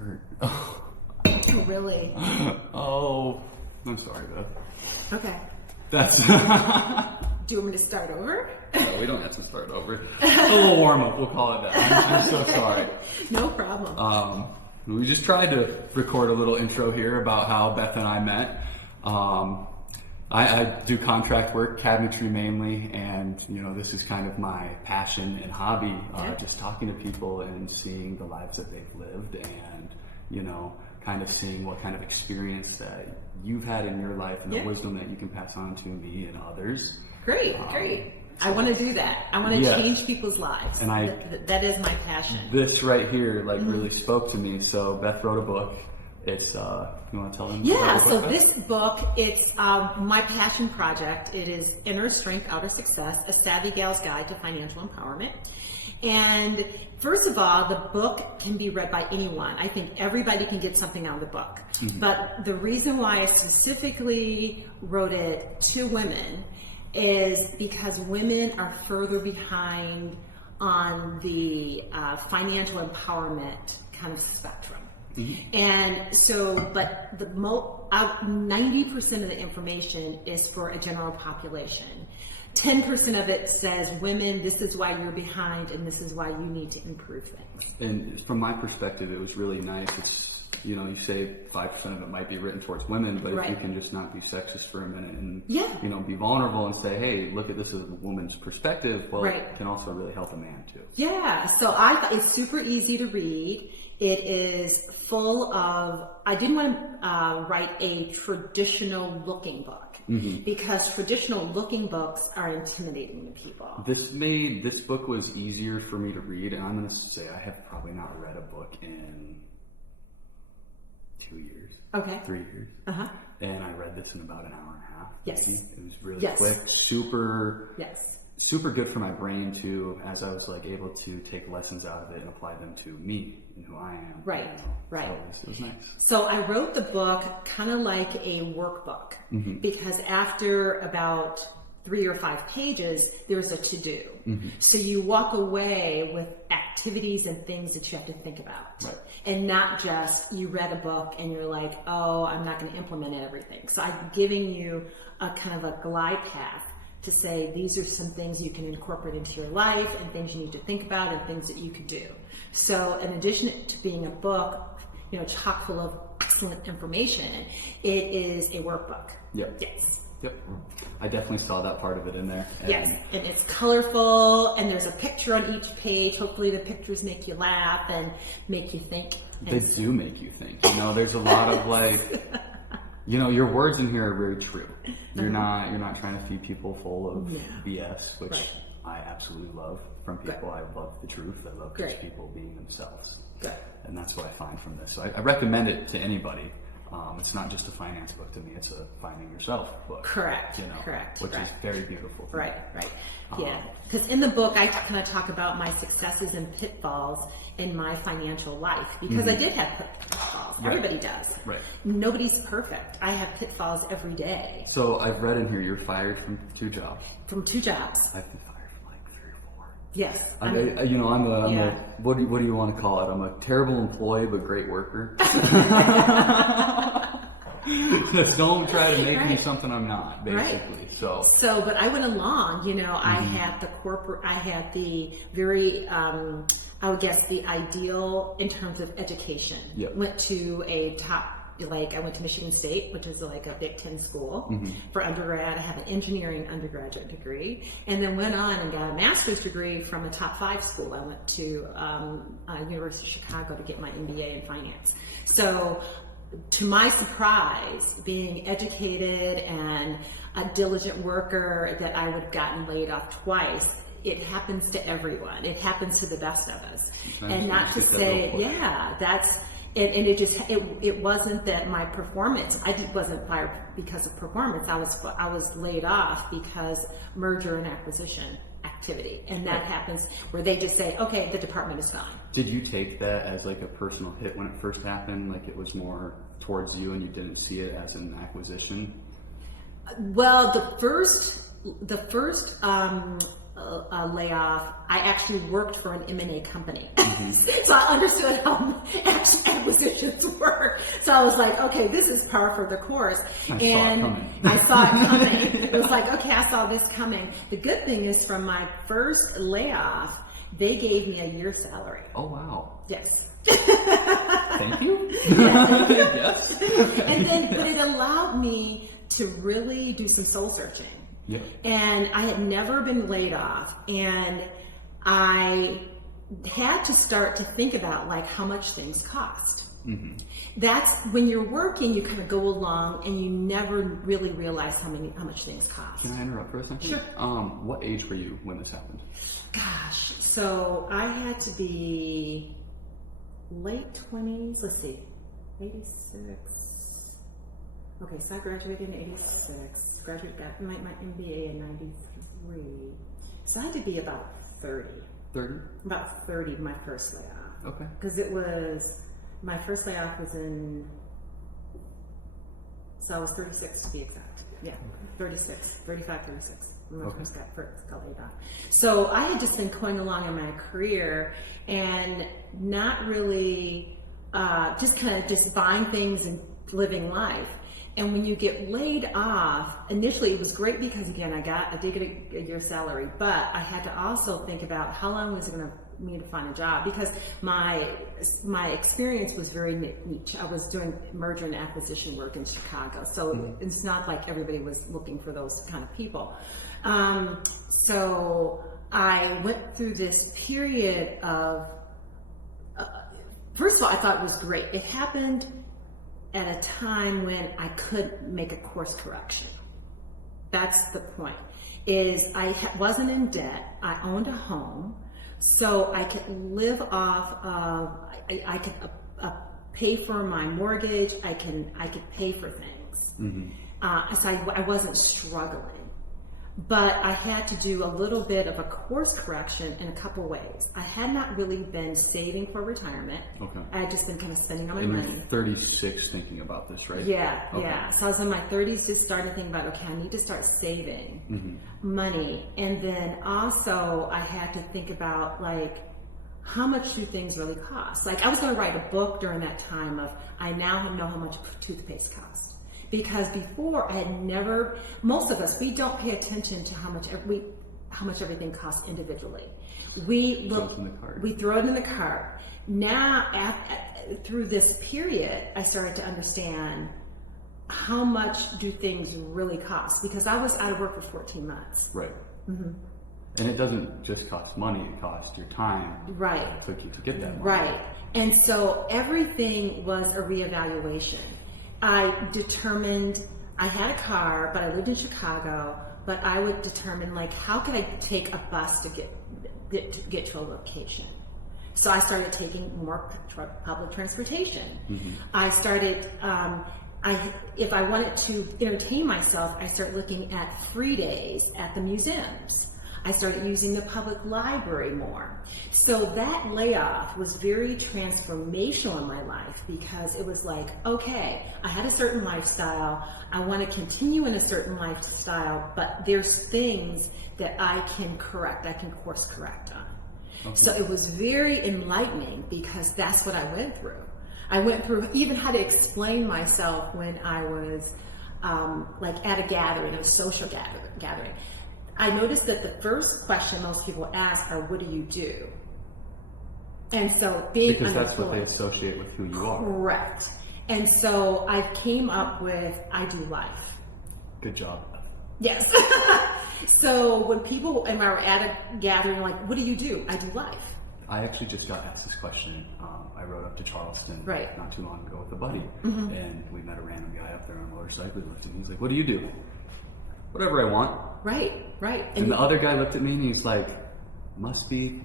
start? Oh, really? Oh, I'm sorry, Beth. Okay. That's... Do you want me to start over? No, we don't have to start over. A little warm-up, we'll call it that. I'm so sorry. No problem. We just tried to record a little intro here about how Beth and I met. I do contract work, cabinetry mainly, and this is kind of my passion and hobby, just talking to people and seeing the lives that they've lived, and kind of seeing what kind of experience that you've had in your life and the wisdom that you can pass on to me and others. Great. I want to do you want to change people's lives, and that is my passion. This right here really spoke to me. So Beth wrote a book. It's you want to tell them? Yeah, so this book, it's my passion project. It is Inner Strength, Outer Success, A Savvy Gal's Guide to Financial Empowerment. And first of all, the book can be read by anyone. I think everybody can get something out of the book. Mm-hmm. But the reason why I specifically wrote it to women is because women are further behind on the financial empowerment kind of spectrum. Mm-hmm. And so, but 90% of the information is for a general population. 10% of it says, women, this is why you're behind and this is why you need to improve things. And from my perspective, it was really nice. It's, you say 5% of it might be written towards women, but if you can just not be sexist for a minute and, be vulnerable and say, hey, look at this as a woman's perspective, well, it can also really help a man too. Yeah, so I thought it's super easy to read. It is full of, I didn't want to write a traditional looking book. Mm-hmm. Because traditional looking books are intimidating to people. This book was easier for me to read, and I'm going to say I have probably not read a book in 2 years. Okay. 3 years. Uh-huh. And I read this in about an hour and a half. Yes. It was really quick, super good for my brain too, as I was able to take lessons out of it and apply them to me and who I am. Right. So it was nice. So I wrote the book kind of like a workbook, mm-hmm. because after about 3 or 5 pages, there's a to-do. Mm-hmm. So you walk away with activities and things that you have to think about. Right. And not just you read a book and you're like, oh, I'm not going to implement everything. So I'm giving you a kind of a glide path to say these are some things you can incorporate into your life and things you need to think about and things that you could do. So in addition to being a book, chock full of excellent information, it is a workbook. Yep. Yes. Yep. I definitely saw that part of it in there. Yes, and it's colorful, and there's a picture on each page. Hopefully the pictures make you laugh and make you think. They do make you think. There's a lot of your words in here are very true. You're not trying to feed people full of BS, which I absolutely love from people. I love the truth. I love just people being themselves. Good. And that's what I find from this. So I recommend it to anybody. It's not just a finance book to me, it's a finding yourself book. Correct. Which is very beautiful. Right. Yeah. Because in the book, I kind of talk about my successes and pitfalls in my financial life, because I did have pitfalls. Right. Everybody does. Right. Nobody's perfect. I have pitfalls every day. So I've read in here you're fired from 2 jobs. From 2 jobs. I've been fired from 3 or 4. Yes. I'm a what do you want to call it? I'm a terrible employee but great worker. Don't try to make me something I'm not, basically. Right. So, but I went along, I had the very, I would guess the ideal in terms of education. Yep. Went to a top, I went to Michigan State, which is like a Big Ten school for undergrad. I have an engineering undergraduate degree, and then went on and got a master's degree from a top 5 school. I went to University of Chicago to get my MBA in finance. So, to my surprise, being educated and a diligent worker, that I would have gotten laid off twice. It happens to everyone. It happens to the best of us. And not to say, it wasn't that my performance, wasn't fired because of performance. I was laid off because merger and acquisition activity, and that happens where they just say, okay, the department is gone. Did you take that as a personal hit when it first happened? It was more towards you and you didn't see it as an acquisition? Well, the first layoff, I actually worked for an M&A company. Mm-hmm. So I understood how acquisition So I was like, okay, this is par for the course. And I saw it coming. It was like, okay, I saw this coming. The good thing is from my first layoff, they gave me a year's salary. Oh, wow. Yes. Thank you. Yeah, thank you. Yes. Okay. But it allowed me to really do some soul searching. Yeah. And I had never been laid off, and I had to start to think about like how much things cost. Mm-hmm. That's when you're working, you kind of go along and you never really realize how much things cost. Can I interrupt for a second? Sure. What age were you when this happened? Gosh, so I had to be late 20s, let's see, 86. Okay, so I graduated in 86, got my MBA in 93. So I had to be about 30. 30? About 30, my first layoff. Okay. Because my first layoff was so I was 36 to be exact. Yeah, 35, 36. When I first got laid off. So I had just been going along in my career and not really, just kind of just buying things and living life. And when you get laid off, initially it was great because again, I did get a year's salary, but I had to also think about how long was it going to me to find a job, because my experience was very niche. I was doing merger and acquisition work in Chicago, so it's not like everybody was looking for those kind of people. So I went through this period of, first of all, I thought it was great. It happened at a time when I could make a course correction. That's the point, is I wasn't in debt. I owned a home. So I could live off of, I could pay for my mortgage. I could pay for things. Mm-hmm. So I wasn't struggling, but I had to do a little bit of a course correction in a couple ways. I had not really been saving for retirement. Okay. I had just been kind of spending on my money. And you're 36 thinking about this, right? Yeah, okay. Yeah. So I was in my 30s, just started thinking about, okay, I need to start saving money. And then also I had to think about like, how much do things really cost? Like I was going to write a book during that time of, I now know how much toothpaste costs. Because before I had never, most of us, we don't pay attention to how much everything costs individually. We throw it in the cart. Now, through this period, I started to understand how much do things really cost, because I was out of work for 14 months. Right. Mm-hmm. And it doesn't just cost money, it costs your time. Right. It took you to get that money. Right. And so everything was a reevaluation. I determined, I had a car, but I lived in Chicago, but I would determine like, how could I take a bus to get to a location? So I started taking more public transportation. Mm-hmm. I started, if I wanted to entertain myself, I started looking at free days at the museums. I started using the public library more. So that layoff was very transformational in my life, because it was like, okay, I had a certain lifestyle. I want to continue in a certain lifestyle, but there's things that I can correct. I can course correct on. Okay. So it was very enlightening, because that's what I went through. I went through even how to explain myself when I was like at a gathering, a social gathering. I noticed that the first question most people ask are, what do you do? And so because that's what they associate with who you are. Correct. And so I came up with, I do life. Good job. Yes. So when people are at a gathering, like, what do you do? I do life. I actually just got asked this question. I rode up to Charleston not too long ago with a buddy, and we met a random guy up there on a motorcycle, and he's like, what do you do? Whatever I want. Right. And the other guy looked at me and he's like, must be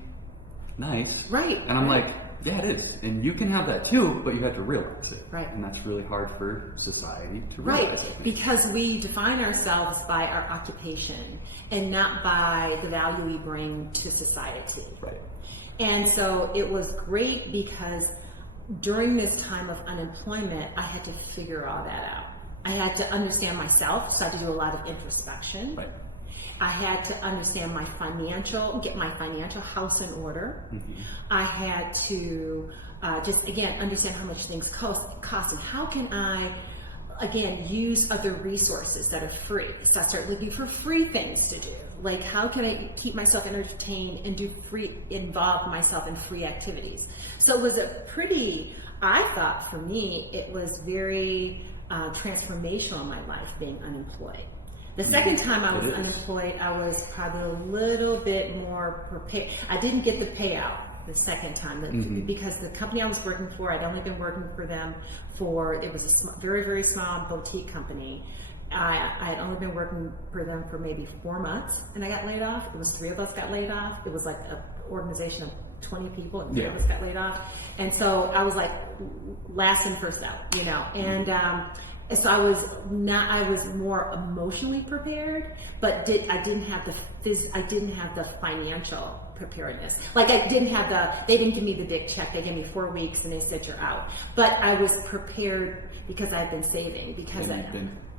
nice. Right. And I'm like, yeah, it is. And you can have that too, but you have to realize it. Right. And that's really hard for society to realize. Right. Because we define ourselves by our occupation and not by the value we bring to society. Right. And so it was great, because during this time of unemployment, I had to figure all that out. I had to understand myself, so I had to do a lot of introspection. Right. I had to understand get my financial house in order. Mm-hmm. I had to just again understand how much things cost and how can I again use other resources that are free. So I started looking for free things to do. Like how can I keep myself entertained and involve myself in free activities. So it was a pretty, I thought for me, it was very transformational in my life being unemployed. The second time I was unemployed, I was probably a little bit more prepared. I didn't get the payout the second time because the company I was working for, I'd only been working for them it was a very, very small boutique company. I had only been working for them for maybe 4 months and I got laid off. It was 3 of us got laid off. It was like an organization of 20 people and 3 of us got laid off. And so I was like last in, first out, you know, and so I was more emotionally prepared, but I didn't have the financial preparedness. Like they didn't give me the big check. They gave me 4 weeks and they said you're out. But I was prepared because I've been saving, because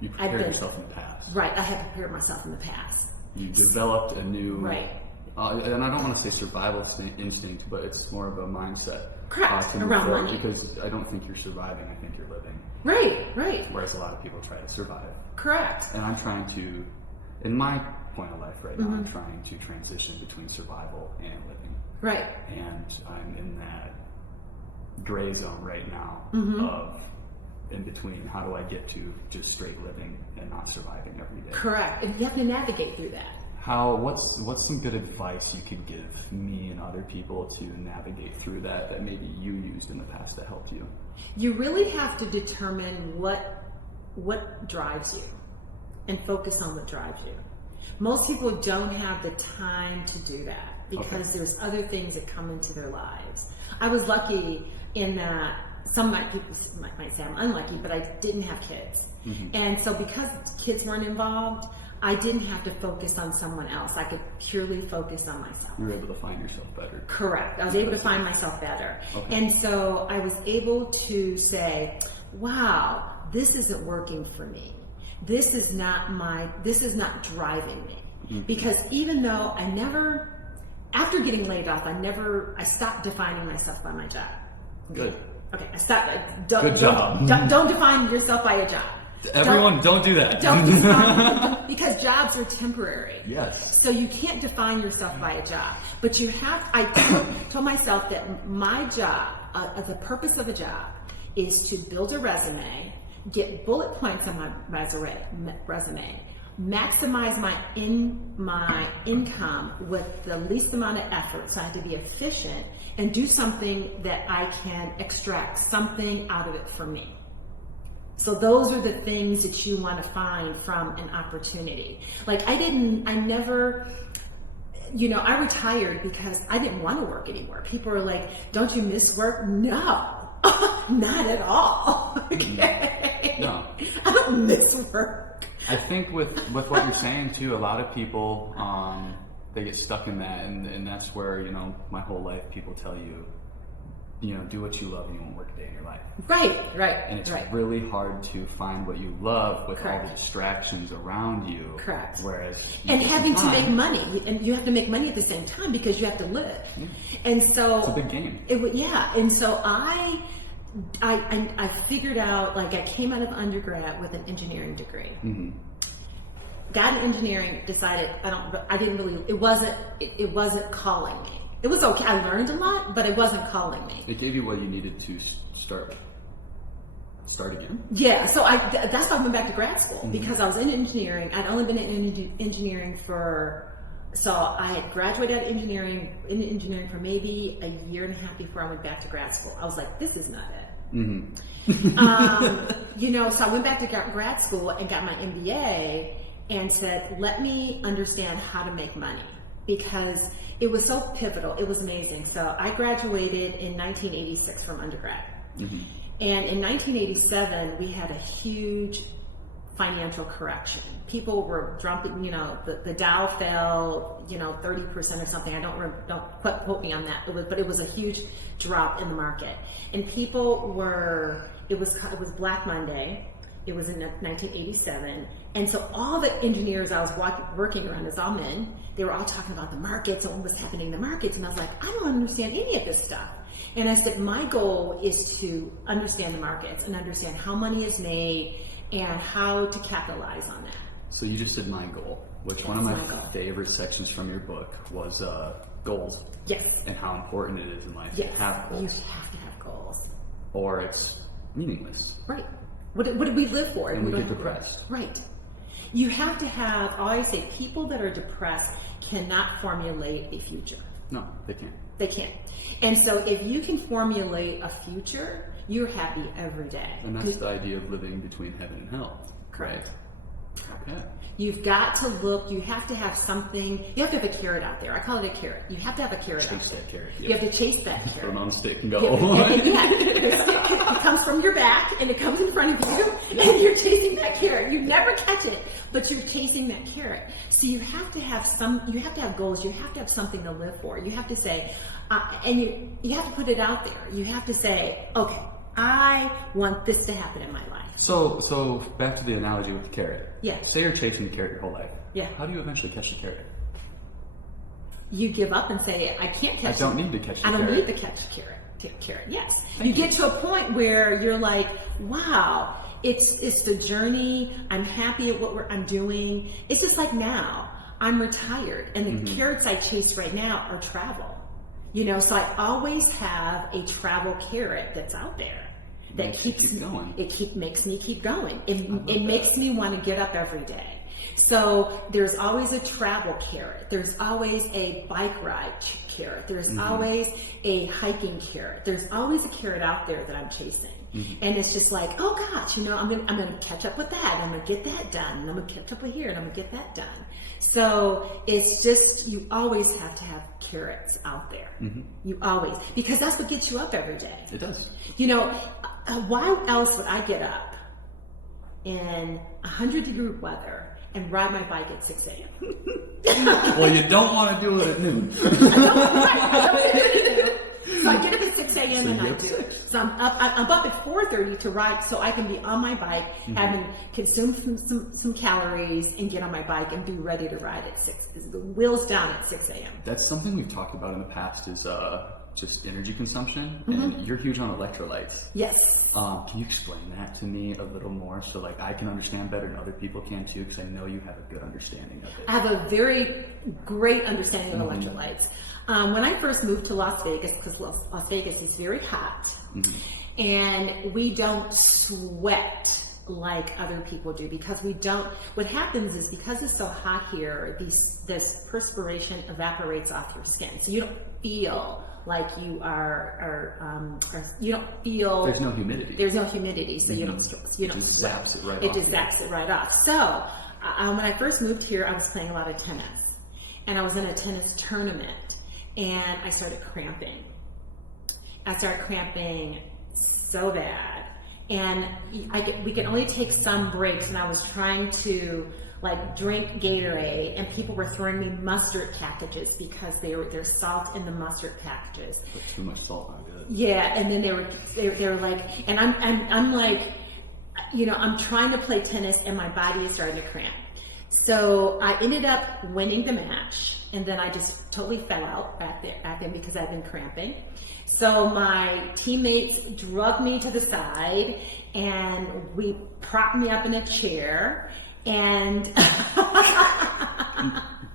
you prepared yourself in the past. Right, I had prepared myself in the past. You developed a new, right. And I don't want to say survival instinct, but it's more of a mindset. Correct, around money. Because I don't think you're surviving, I think you're living. Right. Whereas a lot of people try to survive. Correct. And I'm trying to, in my point of life right now, I'm trying to transition between survival and living. Right. And I'm in that gray zone right now of in between, how do I get to just straight living and not surviving every day? Correct. And you have to navigate through that. What's some good advice you could give me and other people to navigate through that maybe you used in the past that helped you? You really have to determine what drives you and focus on what drives you. Most people don't have the time to do that because there's other things that come into their lives. I was lucky in that some people might say I'm unlucky, but I didn't have kids. And so because kids weren't involved, I didn't have to focus on someone else. I could purely focus on myself. You were able to find yourself better. Correct. I was able to find myself better. And so I was able to say, wow, this isn't working for me. This is not driving me. Because even though after getting laid off, I stopped defining myself by my job. Good. Okay, I stopped. Good job. Don't define yourself by a job. Everyone, don't do that. Because jobs are temporary. Yes. So you can't define yourself by a job. But I told myself that my job, the purpose of a job, is to build a resume, get bullet points on my resume, maximize my income with the least amount of effort. So I had to be efficient and do something that I can extract something out of it for me. So those are the things that you want to find from an opportunity. Like I retired because I didn't want to work anymore. People are like, don't you miss work? No, not at all. Okay. No. I don't miss work. I think with what you're saying too, a lot of people, they get stuck in that, and that's where, my whole life people tell you, do what you love and you won't work a day in your life. Right. And it's really hard to find what you love with all the distractions around you. Correct. Whereas having to make money, and you have to make money at the same time because you have to live. Yeah. And so it's a big game. And so I figured out, like I came out of undergrad with an engineering degree. Got an engineering, decided it wasn't calling me. It was okay. I learned a lot, but it wasn't calling me. It gave you what you needed to start again. Yeah. So that's why I went back to grad school because I was in engineering. I'd only been in engineering so I had graduated in engineering for maybe a year and a half before I went back to grad school. I was like, this is not it. So I went back to grad school and got my MBA and said, let me understand how to make money. Because it was so pivotal. It was amazing. So I graduated in 1986 from undergrad. And in 1987, we had a huge financial correction. People were jumping, the Dow fell, 30% or something. Don't quote me on that. But it was a huge drop in the market. And people it was Black Monday. It was in 1987. And so all the engineers I was working around, as all men, they were all talking about the markets and what was happening in the markets. And I was like, I don't understand any of this stuff. And I said, my goal is to understand the markets and understand how money is made and how to capitalize on that. So you just said my goal, which Yes, one of my my goal. favorite sections from your book was goals. Yes. And how important it is in life Yes. to have goals. You have to have goals. Or it's meaningless. Right. What do we live for? And we don't get have- depressed. Right. You have to have, I always say, people that are depressed cannot formulate a future. No, they can't. They can't. And so if you can formulate a future, you're happy every day. And that's the idea of living between heaven and hell. Correct. Right? Okay. You've got to look, you have to have something, you have to have a carrot out there. I call it a carrot. You have to have a carrot out Chase there. that carrot. You have to chase that Put it carrot. on a stick and go. It comes from your back and it comes in front of you and you're chasing that carrot. You never catch it, but you're chasing that carrot. So you have to have you have to have goals. You have to have something to live for. You have to say, and you have to put it out there. You have to say, okay, I want this to happen in my life. So back to the analogy with the carrot. Yeah. Say you're chasing the carrot your whole life. Yeah. How do you eventually catch the carrot? You give up and say, I can't catch I don't it. need to catch the I don't carrot. need to catch the carrot. Yes. You get to a point where you're like, wow, it's the journey. I'm happy at what I'm doing. It's just like now, I'm retired and the carrots I chase right now are travel. So I always have a travel carrot that's out there. That keeps you going. It makes me keep going. It makes me want to get up every day. So there's always a travel carrot. There's always a bike ride carrot. There's always a hiking carrot. There's always a carrot out there that I'm chasing. And it's just like, oh gosh, I'm gonna catch up with that. I'm gonna get that done. And I'm gonna catch up with here, and I'm gonna get that done. So it's just, you always have to have carrots out there. You always, because that's what gets you up every day. It does. Why else would I get up in 100-degree weather and ride my bike at 6 a.m.? Well, you don't want to do it at noon. So I get up at 6 a.m. So and you I get do up it. So I'm up at 4:30 to ride, so I can be on my bike, having consumed some calories, and get on my bike and be ready to ride at 6. The wheels down at 6 a.m. That's something we've talked about in the past is just energy consumption. And you're huge on electrolytes. Yes. Can you explain that to me a little more so like I can understand better and other people can too, because I know you have a good understanding of it. I have a very great understanding of electrolytes. When I first moved to Las Vegas, because Las Vegas is very hot, and we don't sweat like other people do, because we don't. What happens is, because it's so hot here, this perspiration evaporates off your skin, so you don't feel like you you don't feel. There's no humidity. There's no humidity, so you don't. You don't just sweat. zaps it right It off just you. zaps it right off. So when I first moved here, I was playing a lot of tennis, and I was in a tennis tournament, and I started cramping. I started cramping so bad, and we could only take some breaks, and I was trying to drink Gatorade, and people were throwing me mustard packages because there's salt in the mustard packages. But too much salt, not good. Yeah, and then they were like, and I'm like, I'm trying to play tennis, and my body is starting to cramp. So I ended up winning the match, and then I just totally fell out back then because I've been cramping. So my teammates drugged me to the side, and we propped me up in a chair, and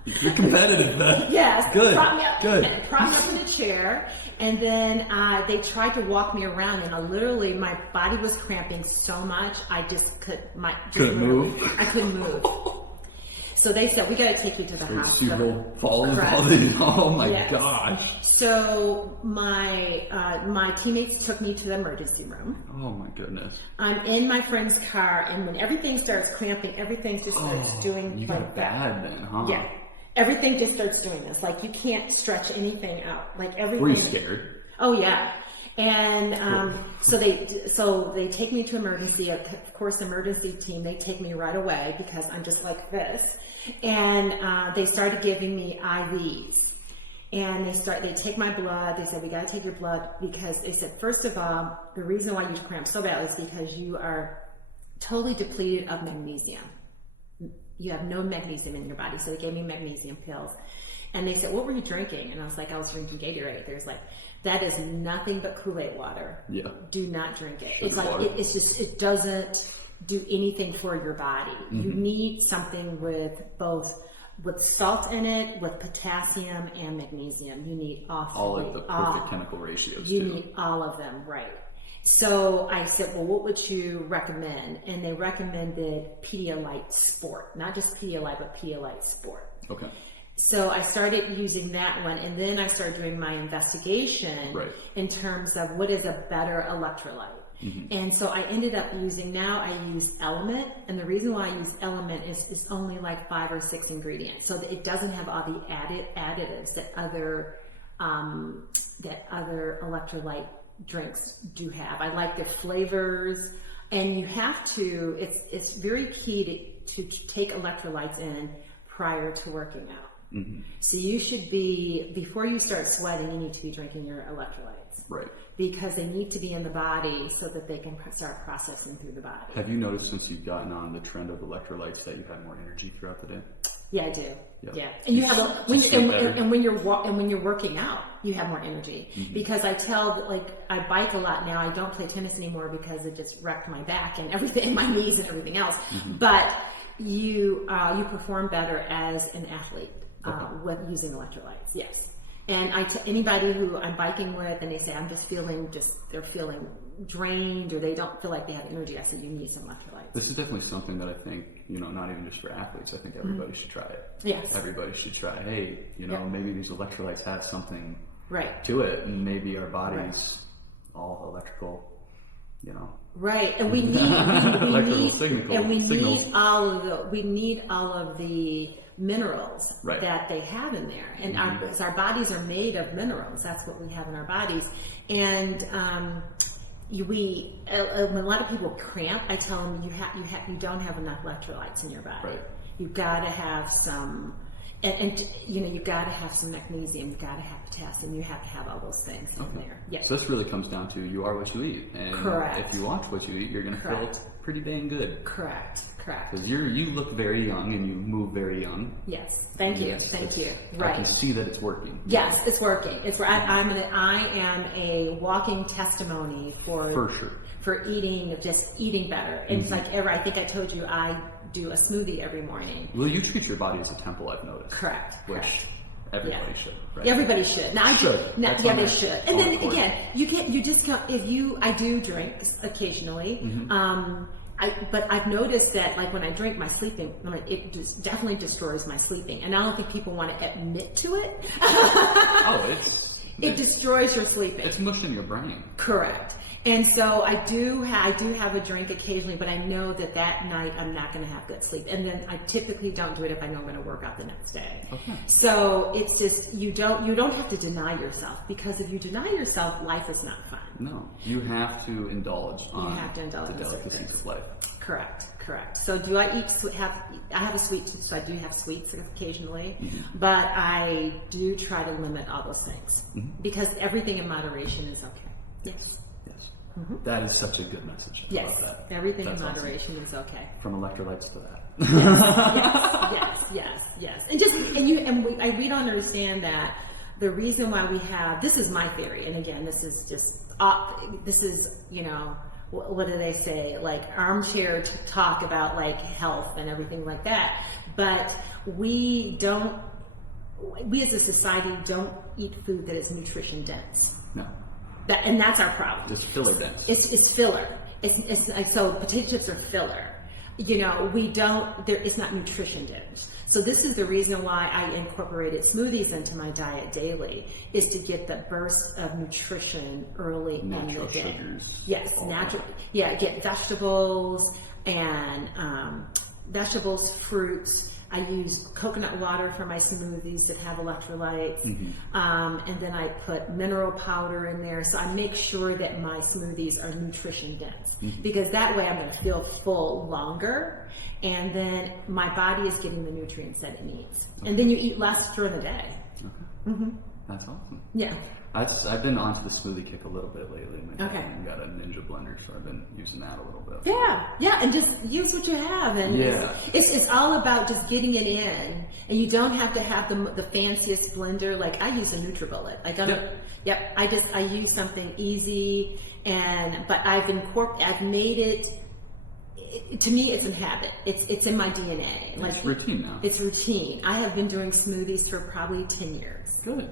You're competitive, Beth. yes, Good. propped me up, Good. and propped me up in a chair, and then they tried to walk me around, and literally my body was cramping so much I just Couldn't move. I couldn't move. So they said, we got to take you to the You hospital. fall and Correct. fall. Oh my Yes. gosh. So my teammates took me to the emergency room. Oh my goodness. I'm in my friend's car, and when everything starts cramping, everything just starts doing You got like it that. bad then, huh? Yeah, everything just starts doing this. Like, you can't stretch anything out. Like everything. Were you scared? Oh yeah. And so they take me to emergency. Of course, the emergency team, they take me right away because I'm just like this. And they started giving me IVs. And they take my blood. They said, we got to take your blood, because they said, first of all, the reason why you cramp so bad is because you are totally depleted of magnesium. You have no magnesium in your body. So they gave me magnesium pills. And they said, what were you drinking? And I was like, I was drinking Gatorade. There's like, that is nothing but Kool-Aid water. Yeah. Do not drink it. Sugar It's like, water. it's just, it doesn't do anything for your body. You need something with salt in it, with potassium and magnesium. You need All three. of the perfect chemical ratios You too. need all of them, right. So I said, well, what would you recommend? And they recommended Pedialyte Sport, not just Pedialyte, but Pedialyte Sport. Okay. So I started using that one, and then I started doing my investigation in terms of what is a better electrolyte. And so I ended up I use Element, and the reason why I use Element is it's only like 5 or 6 ingredients, so that it doesn't have all the additives that other electrolyte drinks do have. I like the flavors, and you have to. It's very key to take electrolytes in prior to working out. So you should be, before you start sweating, you need to be drinking your electrolytes. Right. Because they need to be in the body so that they can start processing through the body. Have you noticed since you've gotten on the trend of electrolytes that you've had more energy throughout the day? Yeah, I do. Yep. Yeah, and you have when you're working out, you have more energy. Because I tell, like, I bike a lot now. I don't play tennis anymore because it just wrecked my back and everything, my knees and everything else. But you perform better as an athlete with using electrolytes. Yes. And anybody who I'm biking with, and they say they're feeling drained, or they don't feel like they have energy, I say you need some electrolytes. This is definitely something that I think, not even just for athletes, I think everybody should try it. Yes. Everybody should try, hey, maybe these electrolytes have something to it, and maybe our body's all electrical, Right, and we need all of the minerals that they have in there, and our bodies are made of minerals. That's what we have in our bodies. And when a lot of people cramp, I tell them you don't have enough electrolytes in your body. Right. You've got to have some. And you've got to have some magnesium, you've got to have potassium, you have to have all those things in there. Yeah. So this really comes down to you are what you eat. And if you watch what you eat, you're going to feel pretty dang good. Correct. Because you look very young and you move very young. Yes. Thank you. Right. I can see that it's working. Yes, it's working. I am a walking testimony for sure. For eating better. And it's like I think I told you I do a smoothie every morning. Well, you treat your body as a temple, I've noticed. Correct. Which everybody should. Right? Everybody should. Now, they should. And then board. again, you discount I do drink occasionally. But I've noticed that, like, when I drink, my sleeping, it just definitely destroys my sleeping, and I don't think people want to admit to it. It destroys your sleeping. It's mush in your brain. Correct. And so I do have a drink occasionally, but I know that night I'm not going to have good sleep. And then I typically don't do it if I know I'm going to work out the next day. Okay. So it's just, you don't have to deny yourself, because if you deny yourself, life is not fun. No, you have to indulge on the delicacies of life. Correct. So do I I have a sweet tooth, so I do have sweets occasionally, but I do try to limit all those things, because everything in moderation is okay. Yes. That is such a good message. I love that. Everything in moderation is okay. From electrolytes to that. Yes. And we don't understand that the reason why we have, this is my theory, and again, this is what do they say, like armchair talk about like health and everything like that, but we as a society don't eat food that is nutrition dense. No. And that's our problem. Just filler dense. It's filler. It's like, so potato chips are filler. It's not nutrition dense. So this is the reason why I incorporated smoothies into my diet daily, is to get the burst of nutrition early in the day. Natural sugars. Yes, natural. Yeah, get vegetables and fruits. I use coconut water for my smoothies that have electrolytes, and then I put mineral powder in there. So I make sure that my smoothies are nutrition dense, because that way I'm going to feel full longer, and then my body is getting the nutrients that it needs. And then you eat less during the day. That's awesome. Yeah. I've been onto the smoothie kick a little bit lately. My Okay. dad got a Ninja blender, so I've been using that a little bit. Yeah, and just use what you have, and Yeah. it's all about just getting it in, and you don't have to have the fanciest blender. Like I use a NutriBullet. Like I use something easy, but I've made it. To me, it's a habit. It's in my DNA. Like It's routine now. It's routine. I have been doing smoothies for probably 10 years. Good.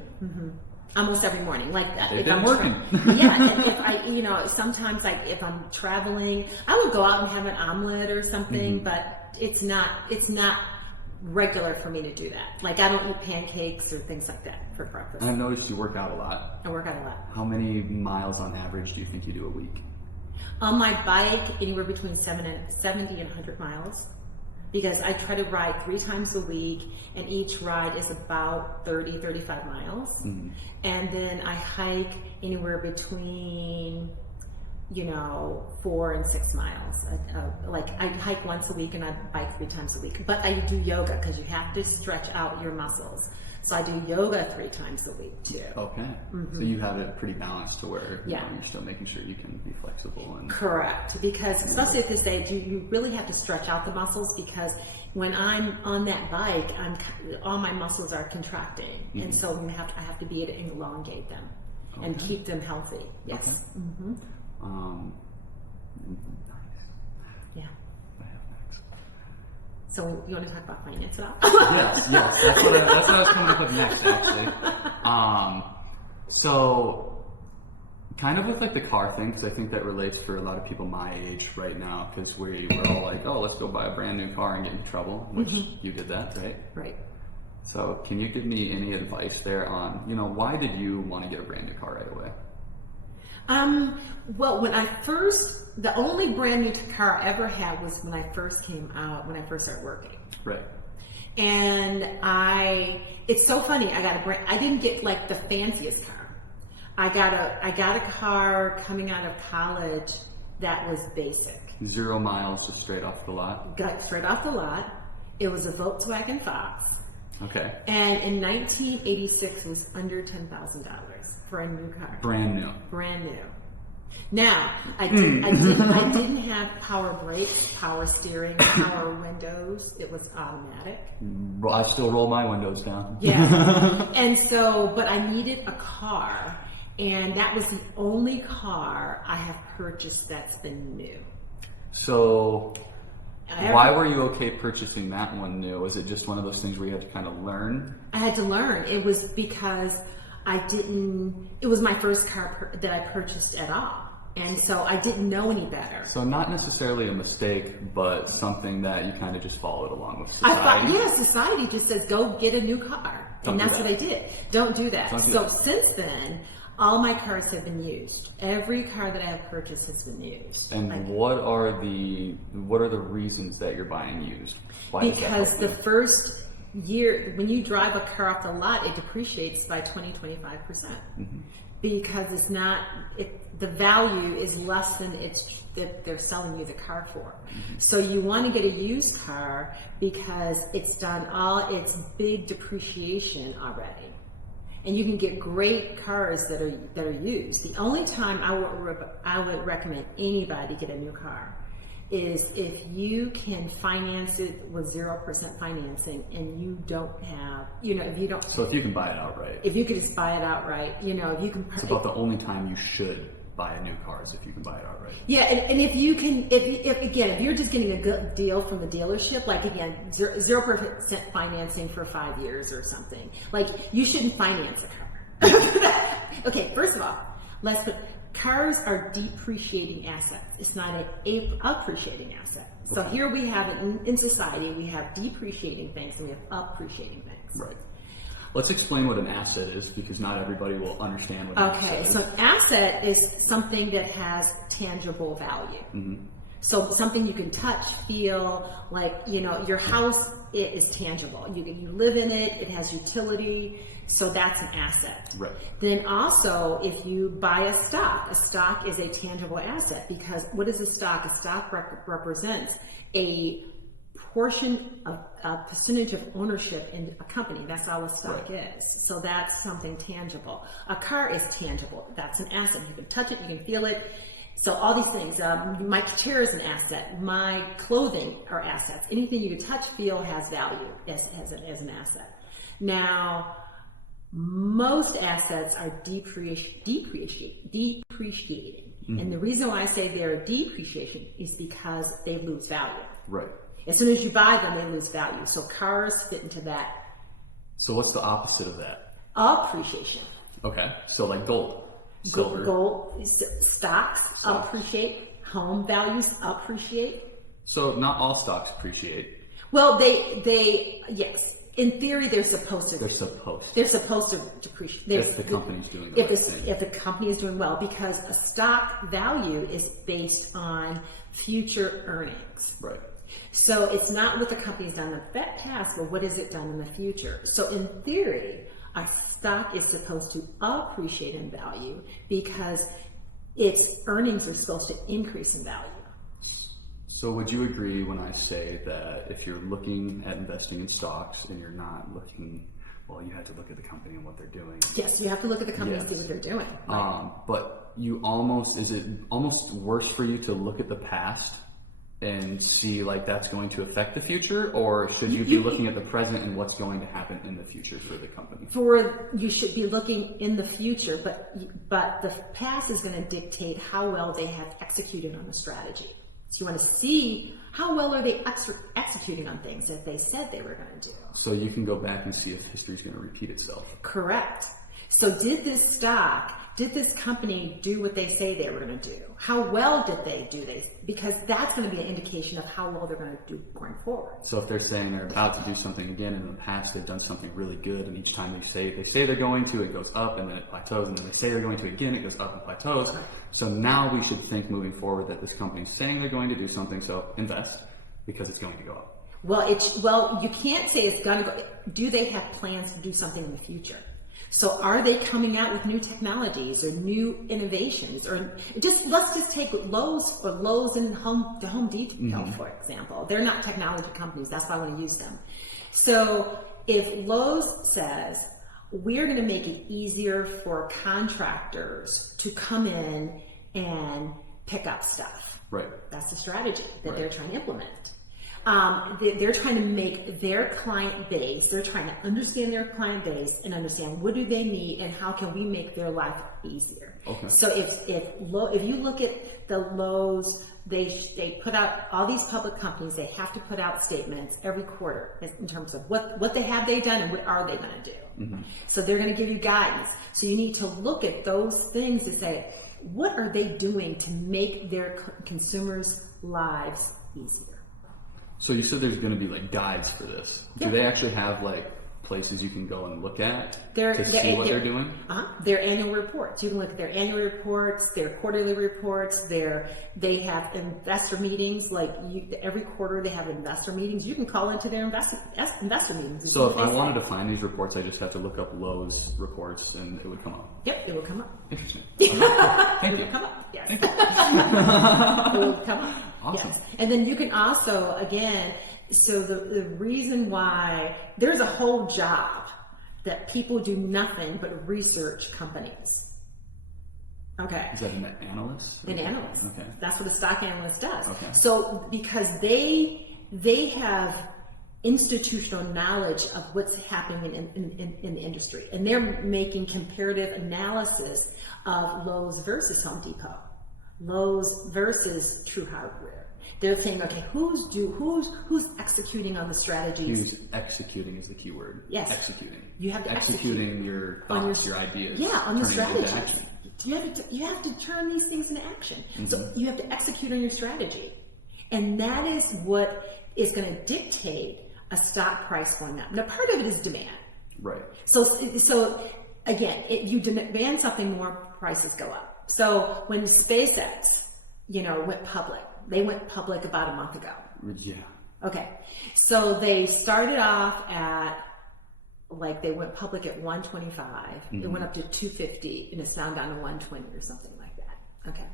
Almost every morning, like that. They've been working. Yeah, and if I, sometimes like if I'm traveling, I would go out and have an omelet or something, but it's not regular for me to do that. Like I don't eat pancakes or things like that for breakfast. I've noticed you work out a lot. I work out a lot. How many miles on average do you think you do a week? On my bike, anywhere between 70 and 100 miles. Because I try to ride 3 times a week, and each ride is about 35 miles. And then I hike anywhere between, 4 and 6 miles. Like I hike once a week and I bike 3 times a week. But I do yoga because you have to stretch out your muscles. So I do yoga 3 times a week too. Okay. So you have it pretty balanced to where Yeah. you're still making sure you can be flexible and Correct, because especially at this age, you really have to stretch out the muscles, because when I'm on that bike, all my muscles are contracting, and so I have to be able to elongate them and Okay. keep them healthy. Yes. Okay. Nice. Yeah. What I have next? So you want to talk about finance at all? Yes. That's what I was coming up with next, actually. So, kind of with like the car thing, because I think that relates for a lot of people my age right now, because we're all like, oh, let's go buy a brand new car and get in trouble, which you did that, right? Right. So, can you give me any advice there on, why did you want to get a brand new car right away? Well, the only brand new car I ever had was when I first came out, when I first started working. Right. And it's so funny, I didn't get like the fanciest car. I got a car coming out of college that was basic. 0 miles, just straight off the lot. Got straight off the lot. It was a Volkswagen Fox. Okay. And in 1986, it was under $10,000 for a new car. Brand new. Brand new. Now, I didn't have power brakes, power steering, power windows. It was automatic. I still roll my windows down. Yeah. And so, but I needed a car, and that was the only car I have purchased that's been new. So, why were you okay purchasing that one new? Was it just one of those things where you had to kind of learn? I had to learn. It was because it was my first car that I purchased at all. And so I didn't know any better. So not necessarily a mistake, but something that you kind of just followed along with society. Society just says, go get a new car. And that's what I did. Don't do that. So since then, all my cars have been used. Every car that I have purchased has been used. And what are the reasons that you're buying used? Why because the first year, when you drive a car off the lot, it depreciates by 20-25%. Because the value is less than that they're selling you the car for. So you want to get a used car because it's done all its big depreciation already. And you can get great cars that are used. The only time I would recommend anybody get a new car is if you can finance it with 0% financing, and you don't have, if you don't. So if you can buy it outright. If you could just buy it outright, if you can. It's about the only time you should buy a new car is if you can buy it outright. Yeah, and if you can, if you're just getting a good deal from the dealership, like again, 0% financing for 5 years or something, like you shouldn't finance a car. Okay, first of all, cars are depreciating assets. It's not an appreciating asset. So here we have it in society, we have depreciating things and we have appreciating things. Right. Let's explain what an asset is, because not everybody will understand what an asset is. So an asset is something that has tangible value. So something you can touch, feel, like, your house is tangible. You live in it, it has utility, so that's an asset. Right. Then also, if you buy a stock is a tangible asset, because what is a stock? A stock represents a portion of a percentage of ownership in a company. That's all a stock is. So that's something tangible. A car is tangible. That's an asset. You can touch it, you can feel it. So all these things, my chair is an asset. My clothing are assets. Anything you can touch, feel has value as an asset. Now, most assets are depreciating. And the reason why I say they're depreciation is because they lose value. Right. As soon as you buy them, they lose value. So cars fit into that. So what's the opposite of that? Appreciation. Okay. So like gold, silver. Gold, stocks appreciate. Home values appreciate. So not all stocks appreciate. Well, they yes. In theory, they're supposed to. They're supposed to depreciate. If the company's doing the right thing. If the company is doing well, because a stock value is based on future earnings. Right. So it's not what the company's done in the past, but what has it done in the future. So in theory, a stock is supposed to appreciate in value because its earnings are supposed to increase in value. So would you agree when I say that if you're looking at investing in stocks and you're not looking, well, you have to look at the company and what they're doing. Yes, you have to look at the company and see what they're doing. Right. But is it almost worse for you to look at the past and see like that's going to affect the future, or should you be looking at the present and what's going to happen in the future for the company? You should be looking in the future, but the past is going to dictate how well they have executed on the strategy. So you want to see how well are they executing on things that they said they were going to do. So you can go back and see if history is going to repeat itself. Correct. So did this company do what they say they were going to do? How well did they do this? Because that's going to be an indication of how well they're going to do going forward. So if they're saying they're about to do something again, and in the past they've done something really good, and each time they say they're going to, it goes up and then it plateaus, and then they say they're going to again, it goes up and plateaus. Okay. So now we should think moving forward that this company's saying they're going to do something, so invest because it's going to go up. Well, you can't say it's going to go. Do they have plans to do something in the future? So are they coming out with new technologies or new innovations, or let's just take Lowe's and Home Depot, for example. They're not technology companies. That's why I want to use them. So if Lowe's says, we're going to make it easier for contractors to come in and pick up stuff. Right. That's the strategy that they're trying to implement. They're trying to make their client base, they're trying to understand their client base and understand what do they need and how can we make their life easier. Okay. So if you look at the Lowe's, they put out, all these public companies, they have to put out statements every quarter in terms of what they done and what are they going to do. Mm-hmm. So they're going to give you guidance. So you need to look at those things to say, what are they doing to make their consumers' lives easier? So you said there's going to be like guides for this. Do they actually have like places you can go and look at to see what they're doing? Their annual reports. You can look at their annual reports, their quarterly reports. They have investor meetings. Like every quarter, they have investor meetings. You can call into their investor meetings. So if I wanted to find these reports, I just have to look up Lowe's reports, and it would come up. Yep, it will come up. Interesting. Thank you. It will come up. Yes. It will come up. Awesome. Yes. And then you can also, again, so the reason why there's a whole job that people do nothing but research companies. Okay. Is that an analyst? An analyst. Okay. That's what a stock analyst does. Okay. So because they have institutional knowledge of what's happening in the industry, and they're making comparative analysis of Lowe's versus Home Depot, Lowe's versus True Hardware. They're saying, okay, who's executing on the strategies? Who's executing is the key word. Yes. Executing. You have to executing your thoughts, your ideas. Yeah, on the strategies. Action. You have to turn these things into action. Mm-hmm. So you have to execute on your strategy. And that is what is going to dictate a stock price going up. Now, part of it is demand. Right. So again, if you demand something more, prices go up. So when SpaceX, went public, they went public about a month ago. Yeah. Okay. So they started off at, they went public at 125. Mm-hmm. It went up to 250, and it's now down to 120 or something like that. Okay.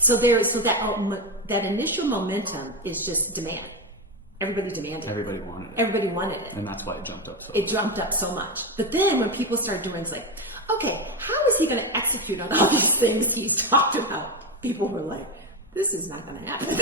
So that initial momentum is just demand. everybody demanded it. Everybody wanted it. Everybody wanted it. And that's why it jumped up so It jumped up so much. But then when people started doing, it's like, okay, how is he going to execute on all these things he's talked about? People were like, this is not going to happen.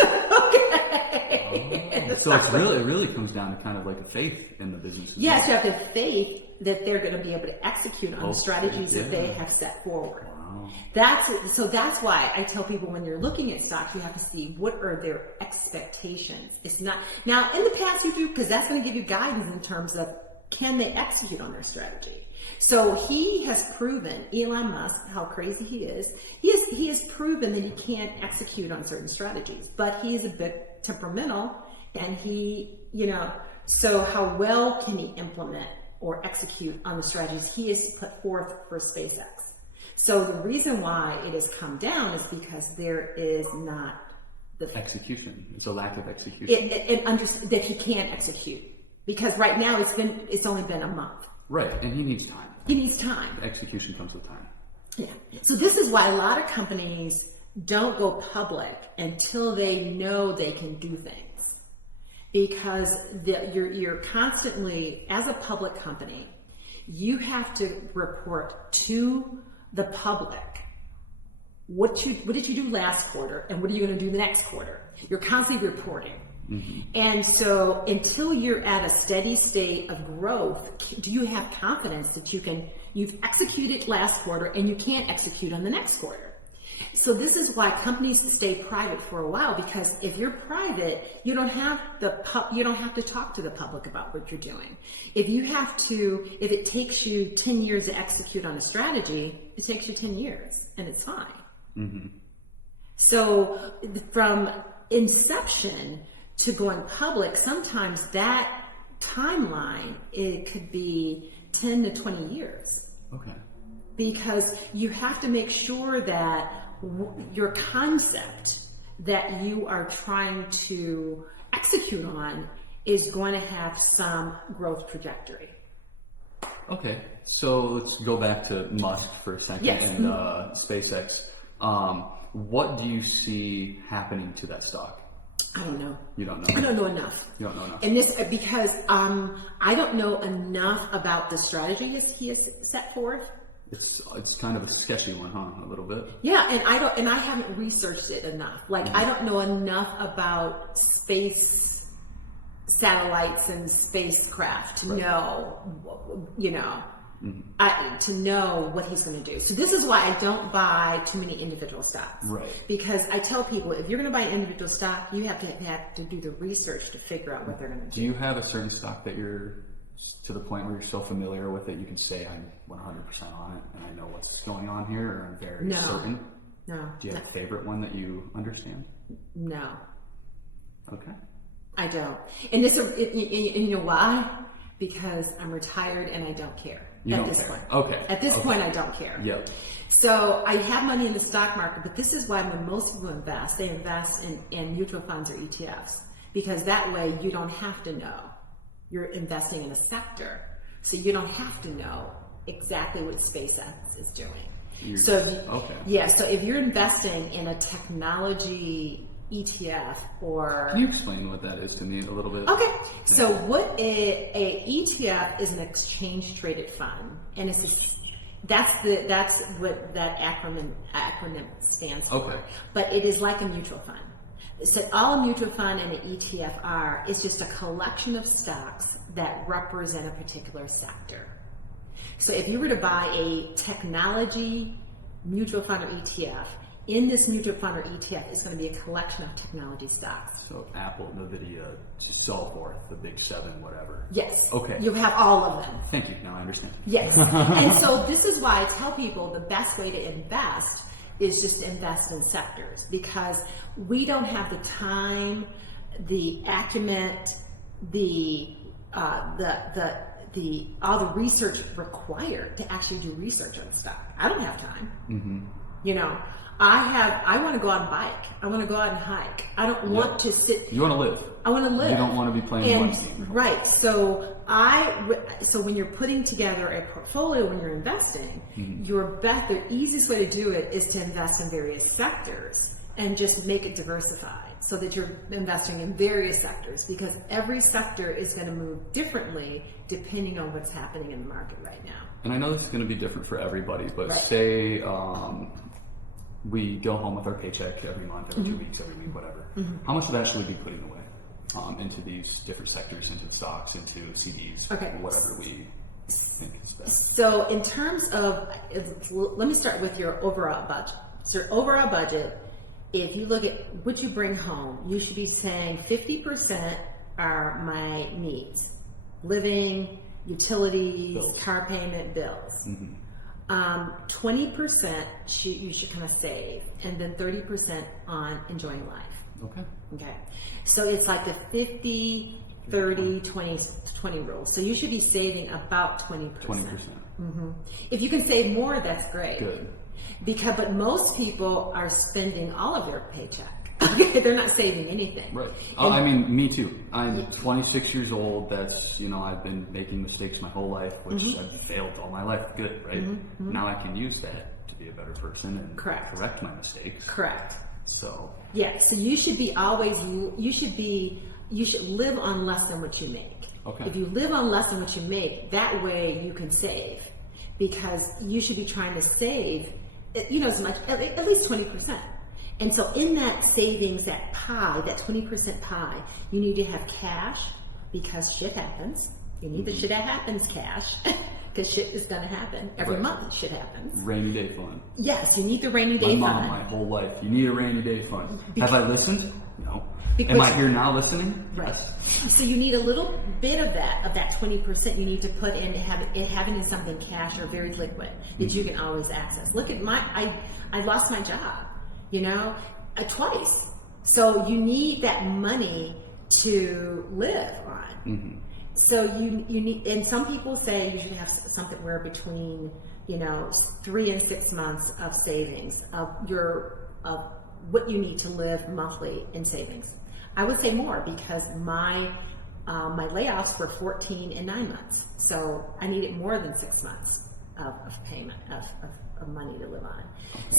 Okay. So it really comes down to kind of like a faith in the business. Yes, you have to have faith that they're going to be able to execute on the strategies that they have set forward. Wow. That's why I tell people when you're looking at stocks, you have to see what are their expectations. It's not now in the past you do, because that's going to give you guidance in terms of can they execute on their strategy. So he has proven, Elon Musk, how crazy he is. He has proven that he can't execute on certain strategies, but he is a bit temperamental, and so how well can he implement or execute on the strategies he has put forth for SpaceX? So the reason why it has come down is because there is not the execution. It's a lack of execution. That he can't execute, because right now it's only been a month. Right, and he needs time. He needs time. The execution comes with time. Yeah. So this is why a lot of companies don't go public until they know they can do things, because you're constantly, as a public company, you have to report to the public what did you do last quarter and what are you going to do the next quarter. You're constantly reporting. Mm-hmm. And so until you're at a steady state of growth, do you have confidence that you've executed last quarter and you can't execute on the next quarter? So this is why companies stay private for a while, because if you're private, you don't have to talk to the public about what you're doing. If it takes you 10 years to execute on a strategy, it takes you 10 years and it's fine. Mm-hmm. So from inception to going public, sometimes that timeline, it could be 10 to 20 years. Okay. Because you have to make sure that your concept that you are trying to execute on is going to have some growth trajectory. Okay, so let's go back to Musk for a second. Yes. And SpaceX. What do you see happening to that stock? I don't know. You don't know? I don't know enough. You don't know enough. And because I don't know enough about the strategy he has set forth. It's kind of a sketchy one, huh? A little bit. Yeah, and I haven't researched it enough. Like, I don't know enough about space satellites and spacecraft to know, to know what he's going to do. So this is why I don't buy too many individual stocks. Right. Because I tell people, if you're going to buy an individual stock, you have to do the research to figure out what they're going to do. Do you have a certain stock that you're to the point where you're so familiar with it, you can say I'm 100% on it and I know what's going on here, or I'm very certain? No. Do you have a favorite one that you understand? No. Okay. I don't. And you know why? Because I'm retired and I don't care at this point. Okay. At this point, I don't care. Yep. So I have money in the stock market, but this is why when most people invest, they invest in mutual funds or ETFs, because that way you don't have to know. You're investing in a sector, so you don't have to know exactly what SpaceX is doing. So if you're investing in a technology ETF or... Can you explain what that is to me a little bit? Okay, so what a ETF is, an exchange traded fund, and that's what that acronym stands for. Okay. But it is like a mutual fund. So all a mutual fund and an ETF is just a collection of stocks that represent a particular sector. So if you were to buy a technology mutual fund or ETF, in this mutual fund or ETF is going to be a collection of technology stocks. So Apple, NVIDIA, so forth, the big seven, whatever. Yes. Okay. You have all of them. Thank you. Now I understand. Yes. And so this is why I tell people the best way to invest is just invest in sectors, because we don't have the time, the acumen, all the research required to actually do research on stock. I don't have time. Mm-hmm. I want to go out and bike. I want to go out and hike. I don't want to sit. You want to live. I want to live. You don't want to be playing one game. Right. So when you're putting together a portfolio, when you're investing, the easiest way to do it is to invest in various sectors and just make it diversified. so that you're investing in various sectors, because every sector is going to move differently depending on what's happening in the market right now. And I know this is going to be different for everybody, but Right. say we go home with our paycheck every month, every 2 weeks, every week, whatever. How much of that should we be putting away into these different sectors, into stocks, into CDs, Okay. whatever we think is best? So in terms of, let me start with your overall budget. So your overall budget, if you look at what you bring home, you should be saying 50% are my needs: living, utilities, Bills. car payment, bills. 20% you should kind of save, and then 30% on enjoying life. Okay. Okay, so it's like the 50, 30, 20 rule. So you should be saving about 20%. 20%. If you can save more, that's great. Good. But most people are spending all of their paycheck. Okay, they're not saving anything. Right. And- I mean, me too. I'm 26 years old. That's, I've been making mistakes my whole life, which I've failed all my life. Good, right? Now I can use that to be a better person and Correct. correct my mistakes. Correct. So, Yeah, so you should live on less than what you make. Okay. If you live on less than what you make, that way you can save, because you should be trying to save, as much, at least 20%. And so in that savings, that pie, that 20% pie, you need to have cash, because shit happens. You need the shit that happens cash, because shit is going to happen. Every Right. month shit happens. rainy day fund. Yes, you need the rainy My day mom, fund. my whole life. You need a rainy day fund. Because- Have I listened? No. Because- Am I here now listening? Right. Yes. So you need a little bit of that 20% you need to put in, having in something cash or very liquid that you can always access. Look at I lost my job, twice. So you need that money to live on. So you need, and some people say you should have something where between 3 and 6 months of savings of what you need to live monthly in savings. I would say more, because my layoffs were 14 and 9 months, so I needed more than 6 months of payment of money to live on.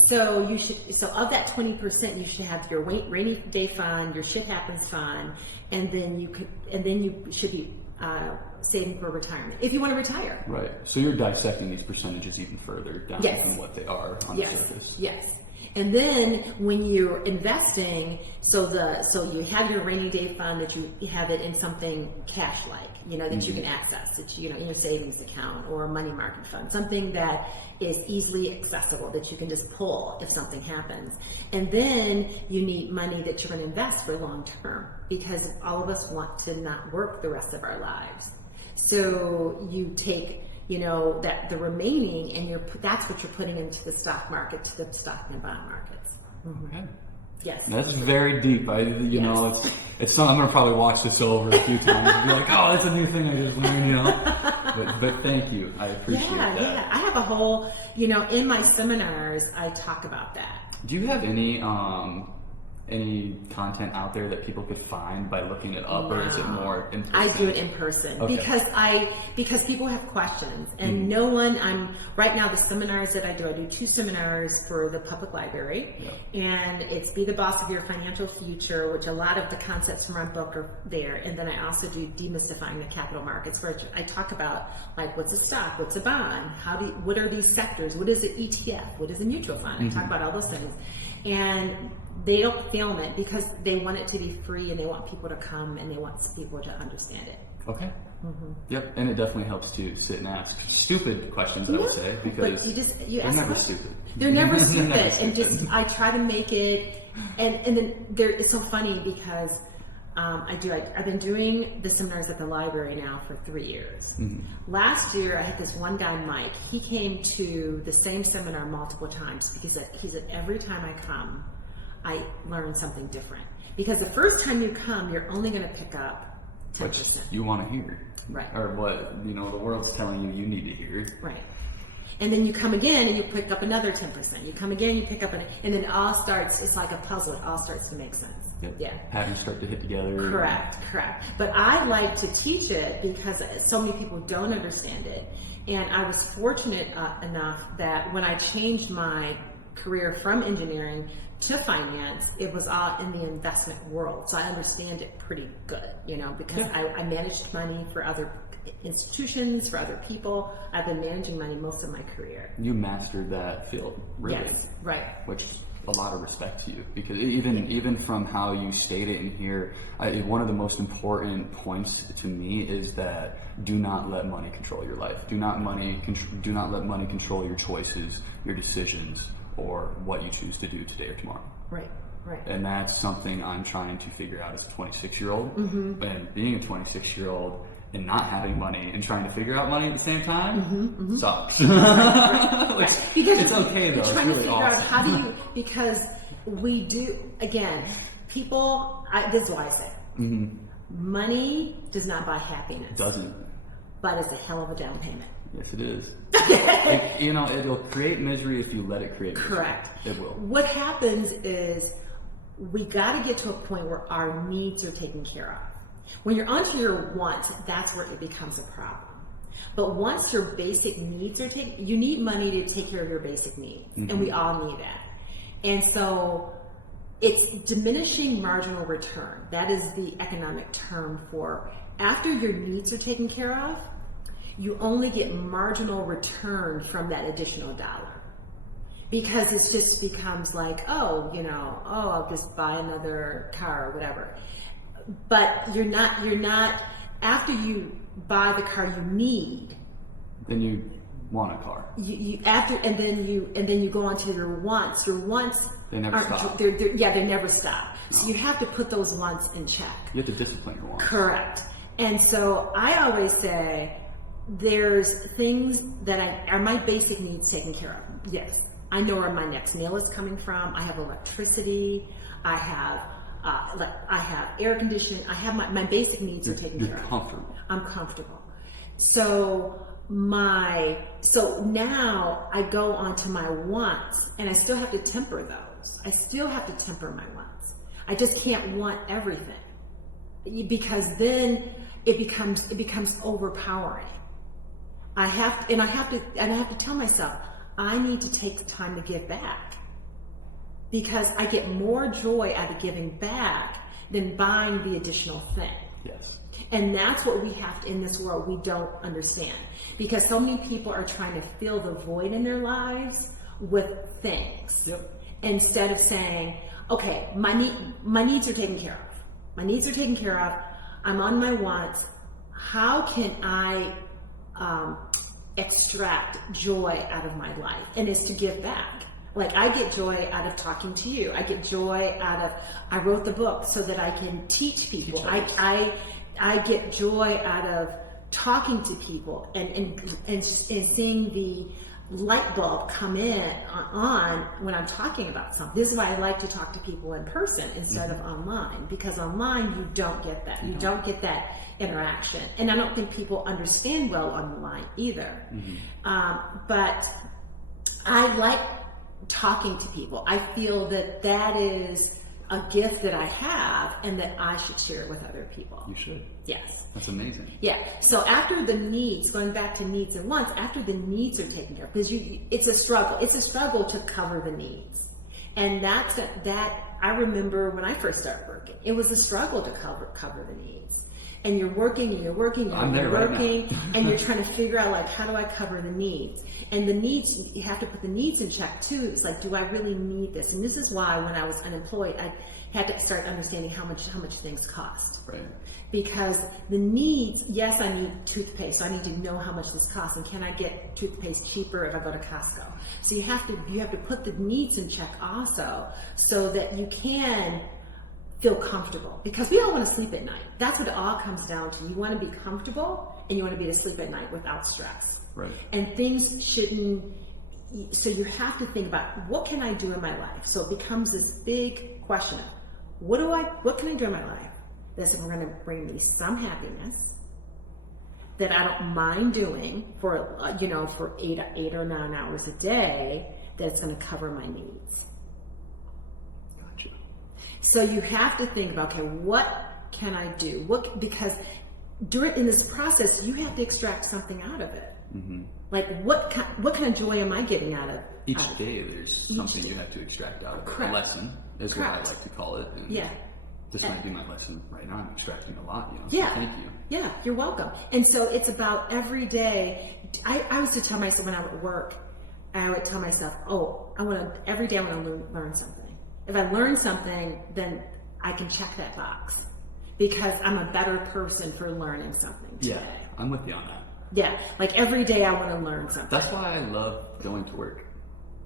So of that 20%, you should have your rainy day fund, your shit happens fund, and then you should be saving for retirement if you want to retire. Right. So you're dissecting these percentages even further down Yes. from what they are on the surface. Yes. And then when you're investing, so you have your rainy day fund, that you have it in something cash-like, that you can access, that in your savings account or a money market fund, something that is easily accessible, that you can just pull if something happens. And then you need money that you're going to invest for long term, because all of us want to not work the rest of our lives. So you take that the remaining, and that's what you're putting into the stock market, to the stock and bond markets. Okay. Yes. That's very deep. It's something I'm gonna probably watch this over a few times and be like, oh, that's a new thing I just learned, But thank you. I appreciate that. Yeah. I have a whole, in my seminars, I talk about that. Do you have any content out there that people could find by looking it up, or is it more in person? I do it in person, Okay. because people have questions, and no one. Right now, the seminars that I do 2 seminars for the public library, and it's Be the Boss of Your Financial Future, which a lot of the concepts from our book are there, and then I also do Demystifying the Capital Markets, where I talk about, like, what's a stock, what's a bond, what are these sectors, what is an ETF, what is a mutual fund. I talk about all those things, and they don't film it because they want it to be free, and they want people to come, and they want people to understand it. Okay. Yep, and it definitely helps to sit and ask stupid questions, I would say, because but you they're ask never questions. stupid. They're never They're stupid, never and stupid. I try to make it, and then it's so funny because I've been doing the seminars at the library now for 3 years. Last year, I had this one guy, Mike. He came to the same seminar multiple times, because he said every time I come, I learn something different. Because the first time you come, you're only going to pick up 10%. Which you want to hear. Right. Or what, the world's telling you need to hear. Right. And then you come again and you pick up another 10%. You come again, you pick up, and then it all starts, it's like a puzzle. It all starts to make sense. Yep. Yeah. Patterns start to hit together. Correct. But I like to teach it because so many people don't understand it. And I was fortunate enough that when I changed my career from engineering to finance, it was all in the investment world. So I understand it pretty good, because I managed money for other institutions, for other people. I've been managing money most of my career. You mastered that field, really. Yes, right. Which a lot of respect to you, because even from how you state it in here, one of the most important points to me is that do not let money control your life. Do not let money control your choices, your decisions, or what you choose to do today or tomorrow. Right. And that's something I'm trying to figure out as a 26-year-old. Mm-hmm. And being a 26-year-old and not having money and trying to figure out money at the same time sucks. Right. Because it's okay though. You're trying it's really to figure awesome. out how do you, because we do, again, people, this is why I say, money does not buy happiness. It doesn't. But it's a hell of a down payment. Yes, it is. It'll create misery if you let it create misery. Correct. It will. What happens is we got to get to a point where our needs are taken care of. When you're onto your wants, that's where it becomes a problem. But once your basic needs are taken, you need money to take care of your basic needs, and we all need that. And so it's diminishing marginal return. That is the economic term for after your needs are taken care of, you only get marginal return from that additional dollar. Because it just becomes like, I'll just buy another car or whatever. But you're not, after you buy the car you need, then you want a car. And then you go on to your wants. Your wants, they never stop. They never stop. No. So you have to put those wants in check. You have to discipline your wants. Correct. And so I always say, there's things that are my basic needs taken care of. Yes, I know where my next meal is coming from. I have electricity. I have air conditioning. I have my basic needs are taken care of. You're comfortable. I'm comfortable. So now I go on to my wants, and I still have to temper those. I still have to temper my wants. I just can't want everything, because then it becomes overpowering. I have to tell myself, I need to take the time to give back, because I get more joy out of giving back than buying the additional thing. Yes. And that's what we have to, in this world, we don't understand, because so many people are trying to fill the void in their lives with things. Yep. Instead of saying, okay, my needs are taken care of. My needs are taken care of. I'm on my wants. How can I extract joy out of my life? And it's to give back. Like, I get joy out of talking to you. I get joy out of, I wrote the book so that I can teach people. I get joy out of talking to people and seeing the light bulb come on when I'm talking about something. This is why I like to talk to people in person instead of online, because online you don't get that. You don't get that interaction. And I don't think people understand well online either. But I like talking to people. I feel that is a gift that I have, and that I should share it with other people. You should. Yes. That's amazing. Yeah. So after the needs, going back to needs and wants, after the needs are taken care of, because it's a struggle. It's a struggle to cover the needs. And that I remember when I first started working, it was a struggle to cover the needs. And you're working and you're working and you're working and you're trying to figure out, like, how do I cover the needs? And the needs, you have to put the needs in check too. It's like, do I really need this? And this is why when I was unemployed, I had to start understanding how much things cost. Right. Because the needs, yes, I need toothpaste, so I need to know how much this costs, and can I get toothpaste cheaper if I go to Costco? So you have to put the needs in check also, so that you can feel comfortable, because we all want to sleep at night. That's what it all comes down to. You want to be comfortable, and you want to be able to sleep at night without stress. Right. And things shouldn't. So you have to think about, what can I do in my life? So it becomes this big question of, what can I do in my life that's going to bring me some happiness, that I don't mind doing for 8 or 9 hours a day, that's going to cover my needs. Gotcha. So you have to think about, okay, what can I do? Because in this process, you have to extract something out of it. Like what kind of joy am I getting out of Each day there's something you have to extract out of it. Correct. A lesson is what I like to call it. And Yeah. this might be my lesson right now. I'm extracting a lot, you know. Yeah. So thank you. Yeah, you're welcome. And so it's about every day. I used to tell myself when I would work, I would tell myself, every day I want to learn something. If I learn something, then I can check that box because I'm a better person for learning something today. Yeah, I'm with you on that. Yeah, like every day I want to learn something. That's why I love going to work.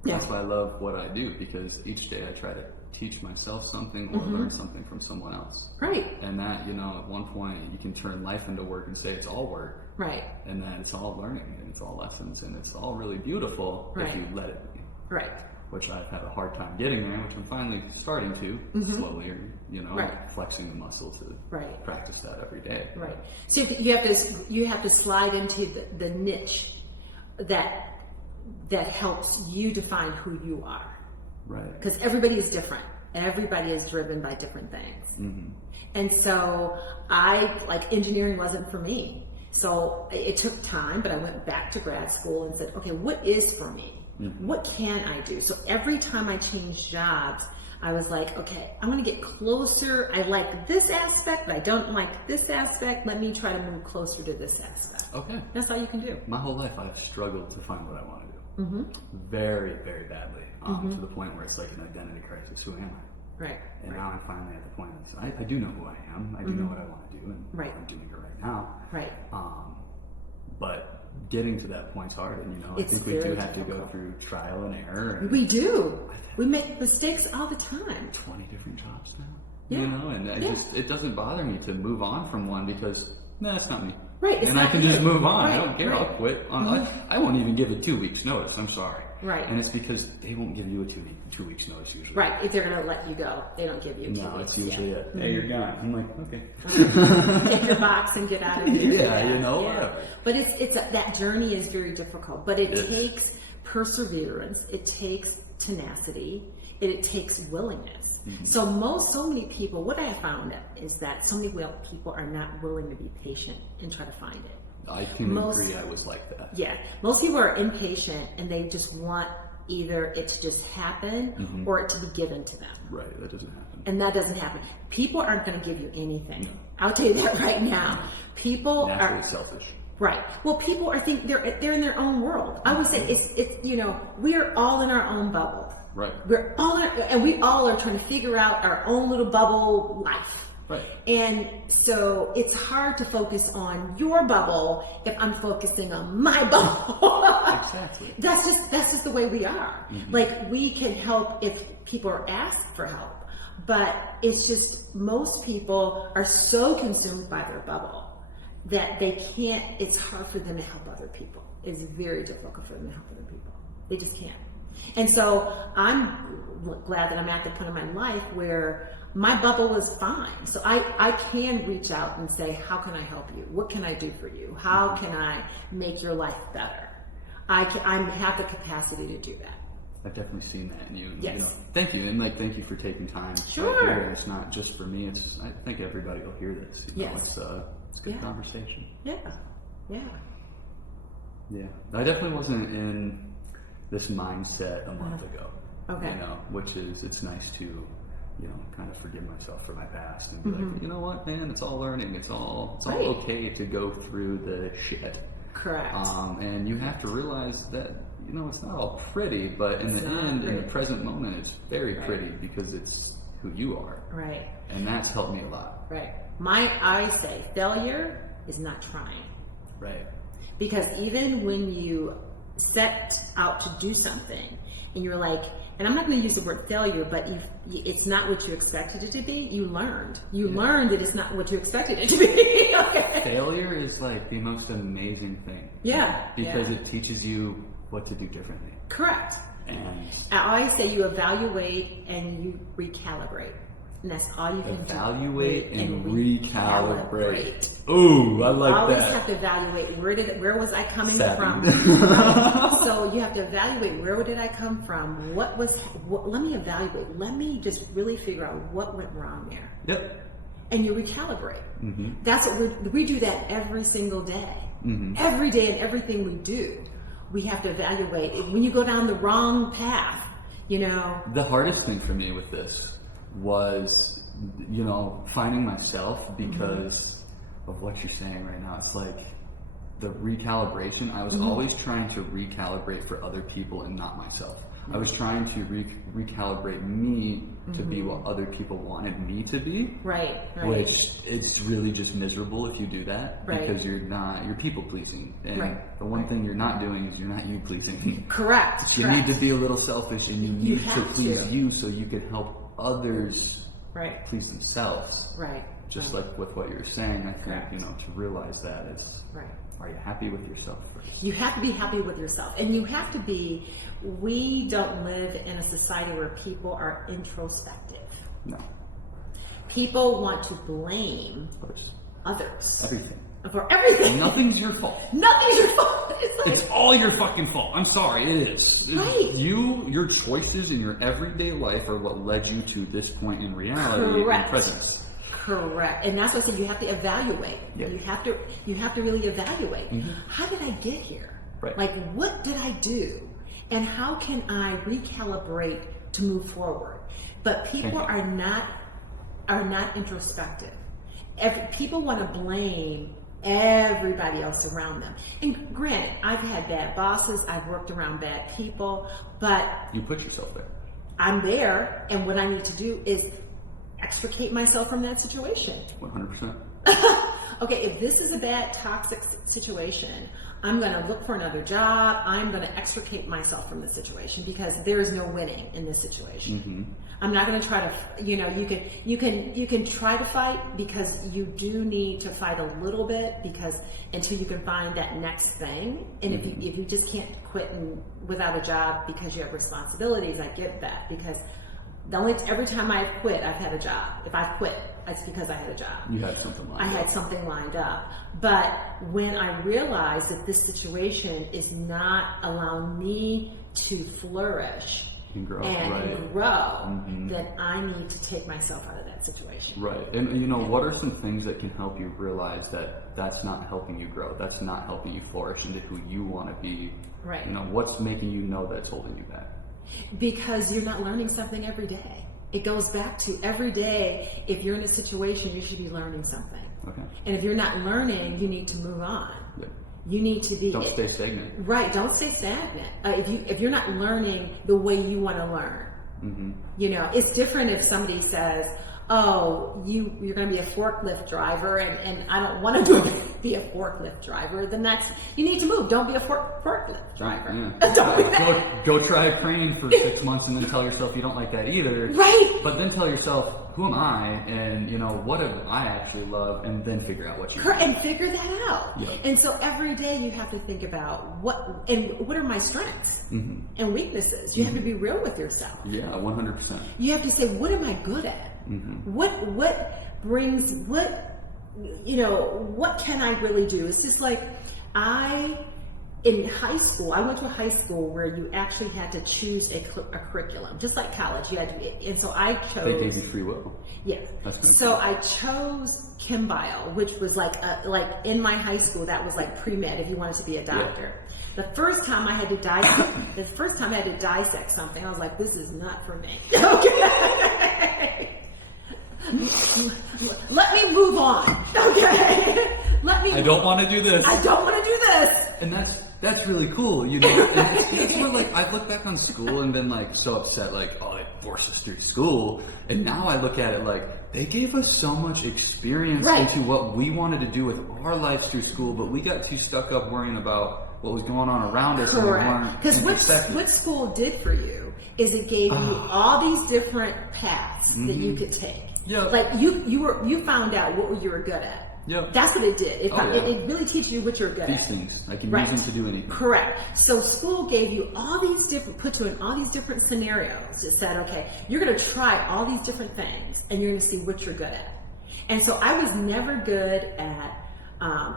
Yeah. That's why I love what I do, because each day I try to teach myself something or learn something from someone else. Right. And that, you know, at one point you can turn life into work and say it's all work. Right. And then it's all learning and it's all lessons and it's all really beautiful if Right. you let it be. Right. Which I've had a hard time getting there, which I'm finally starting to slowly, or, you know, Right. flexing the muscle to Right. practice that every day. Right. So you have to slide into the niche that helps you define who you are. Right. Because everybody is different. Everybody is driven by different things. And so engineering wasn't for me. So it took time, but I went back to grad school and said, okay, what is for me? What can I do? So every time I changed jobs, I was like, okay, I want to get closer. I like this aspect, but I don't like this aspect. Let me try to move closer to this aspect. Okay. That's all you can do. My whole life I've struggled to find what I want to do. Very, very badly. To the point where it's like an identity crisis. Who am I? Right. And now I'm finally at the point that I do know who I am. I do know what I want to do, and Right. I'm doing it right now. Right. But getting to that point's hard, and you know, It's I think we do very have to go difficult. through trial and error. And We do. We make mistakes all the time. 20 different jobs now. Yeah. You know, and it doesn't bother me to move on from one because that's not me. Right, it's And I not can you. just move on. I Right, don't care. right. I'll quit. I won't even give it 2 weeks notice. I'm sorry. Right. And it's because they won't give you a 2 weeks notice usually. Right. If they're going to let you go, they don't give you 2 No, weeks. it's usually Yeah. hey, you're gone. I'm like, okay. Take your box and get out of here. Yeah, you know, whatever. But that journey is very difficult. But it It is. takes perseverance. It takes tenacity. It takes willingness. So many people, what I have found is that so many people are not willing to be patient and try to find it. I can agree. I was like that. Yeah, most people are impatient and they just want either it to just happen or it to be given to them. Right. That doesn't happen. And that doesn't happen. People aren't going to give you anything. I'll tell you that right now. People Naturally are selfish. right. Well, people are they're in their own world. I would say it's we're all in our own bubble. Right. We're all and we all are trying to figure out our own little bubble life. Right. And so it's hard to focus on your bubble if I'm focusing on my bubble. Exactly. That's just the way we are. Like we can help if people are asked for help, but it's just most people are so consumed by their bubble that they can't. It's hard for them to help other people. It's very difficult for them to help other people. They just can't. And so I'm glad that I'm at the point in my life where my bubble is fine. So I can reach out and say, how can I help you? What can I do for you? How can I make your life better? I have the capacity to do that. I've definitely seen that in you. And, Yes. you know, thank you. And thank you for taking time. Sure. Right here. It's not just for me. I think everybody will hear this. You know, Yes. It's good Yeah. conversation. Yeah. Yeah. Yeah. I definitely wasn't in this mindset a month ago. Okay. You know, it's nice to, you know, kind of forgive myself for my past and be like, you know what, man, it's all learning. It's all Right. okay to go through the shit. Correct. And you have to realize that, you know, it's not all pretty, but in It's the not end, in the pretty. present moment, it's very Right. pretty because it's who you are. Right. And that's helped me a lot. Right. I say failure is not trying. Right. Because even when you set out to do something and you're like, and I'm not going to use the word failure, but it's not what you expected it to be, you learned. You learned that it's not what you expected it to be. Okay. Failure is like the most amazing thing. Yeah. Because yeah. it teaches you what to do differently. Correct. And I always say you evaluate and you recalibrate. And that's all you can evaluate do. and recalibrate. recalibrate. Ooh, I like Always that. have to evaluate where was I coming Savvy. from. So you have to evaluate where did I come from. Let me evaluate. Let me just really figure out what went wrong there. Yep. And you recalibrate. That's what we do that every single day. Every day in everything we do, we have to evaluate. When you go down the wrong path, you know. The hardest thing for me with this was, you know, finding myself because of what you're saying right now. It's like the recalibration. I was always trying to recalibrate for other people and not myself. I was trying to recalibrate me to be what other people wanted me to be. Right. Which it's really just miserable if you do that because you're people pleasing. And the one thing you're not doing is you're not you pleasing. Correct. You need to be a little selfish and you need to please you so you can help others please themselves. Right. Just like with what you're saying, I think, you know, to realize that is, are you happy with yourself first? You have to be happy with yourself. And you have to be, we don't live in a society where people are introspective. No. People want to blame others. Everything. For everything. Nothing's your fault. Nothing's your fault. It's all your fucking fault. I'm sorry, it is. Right. Your choices in your everyday life are what led you to this point in reality and presence. Correct. And that's what I said, you have to evaluate. Yep. You have to really evaluate. How did I get here? Right. Like, what did I do? And how can I recalibrate to move forward? But people are not introspective. People want to blame everybody else around them. And granted, I've had bad bosses, I've worked around bad people, but you put yourself there. I'm there, and what I need to do is extricate myself from that situation. 100%. Okay, if this is a bad, toxic situation, I'm going to look for another job. I'm going to extricate myself from the situation because there is no winning in this situation. I'm not going to try to, you know, you can try to fight because you do need to fight a little bit because until you can find that next thing. And if you just can't quit without a job because you have responsibilities, I get that because every time I've quit, I've had a job. If I quit, it's because I had a job. You had something lined up. I had something lined up. But when I realized that this situation is not allowing me to flourish and grow, then I need to take myself out of that situation. Right. And you know, what are some things that can help you realize that that's not helping you grow? That's not helping you flourish into who you want to be. Right. You know, what's making you know that's holding you back? Because you're not learning something every day. It goes back to every day, if you're in a situation, you should be learning something. Okay. And if you're not learning, you need to move on. Yep. You need to be... Don't stay stagnant. Right, don't stay stagnant. If you're not learning the way you want to learn, you know, it's different if somebody says, oh, you're going to be a forklift driver and I don't want to be a forklift driver. The next, you need to move. Don't be a forklift driver. Yeah. Don't go try a crane for 6 months and then tell yourself you don't like that either. Right. But then tell yourself, who am I? And, you know, what do I actually love? And then figure out what you love. And figure that out. Yep. And so every day you have to think about what are my strengths and weaknesses. You have to be real with yourself. Yeah, 100%. You have to say, what am I good at? What can I really do? It's just like in high school, I went to a high school where you actually had to choose a curriculum, just like college. You had to be, and so I chose. They gave you free will. Yeah. So I chose Chem Bio, which was like in my high school, that was like pre-med if you wanted to be a doctor. Yeah. The first time I had to dissect something, I was like, this is not for me. Okay. Let me move on. Okay. I don't want to do this. I don't want to do this. And that's really cool, you know. And it's where, like, I've looked back on school and been like so upset, like, oh, they forced us through school. And now I look at it like they gave us so much experience into what we wanted to do with our lives through school, but we got too stuck up worrying about what was going on around us. Correct. Because what school did for you is it gave you all these different paths that you could take. Yeah. Like you found out what you were good at. Yeah. That's what it did. It really teaches you what you're good at. These things. I can use them to do anything. Correct. So school gave you put you in all these different scenarios. It said, okay, you're going to try all these different things and you're going to see what you're good at. And so I was never good at,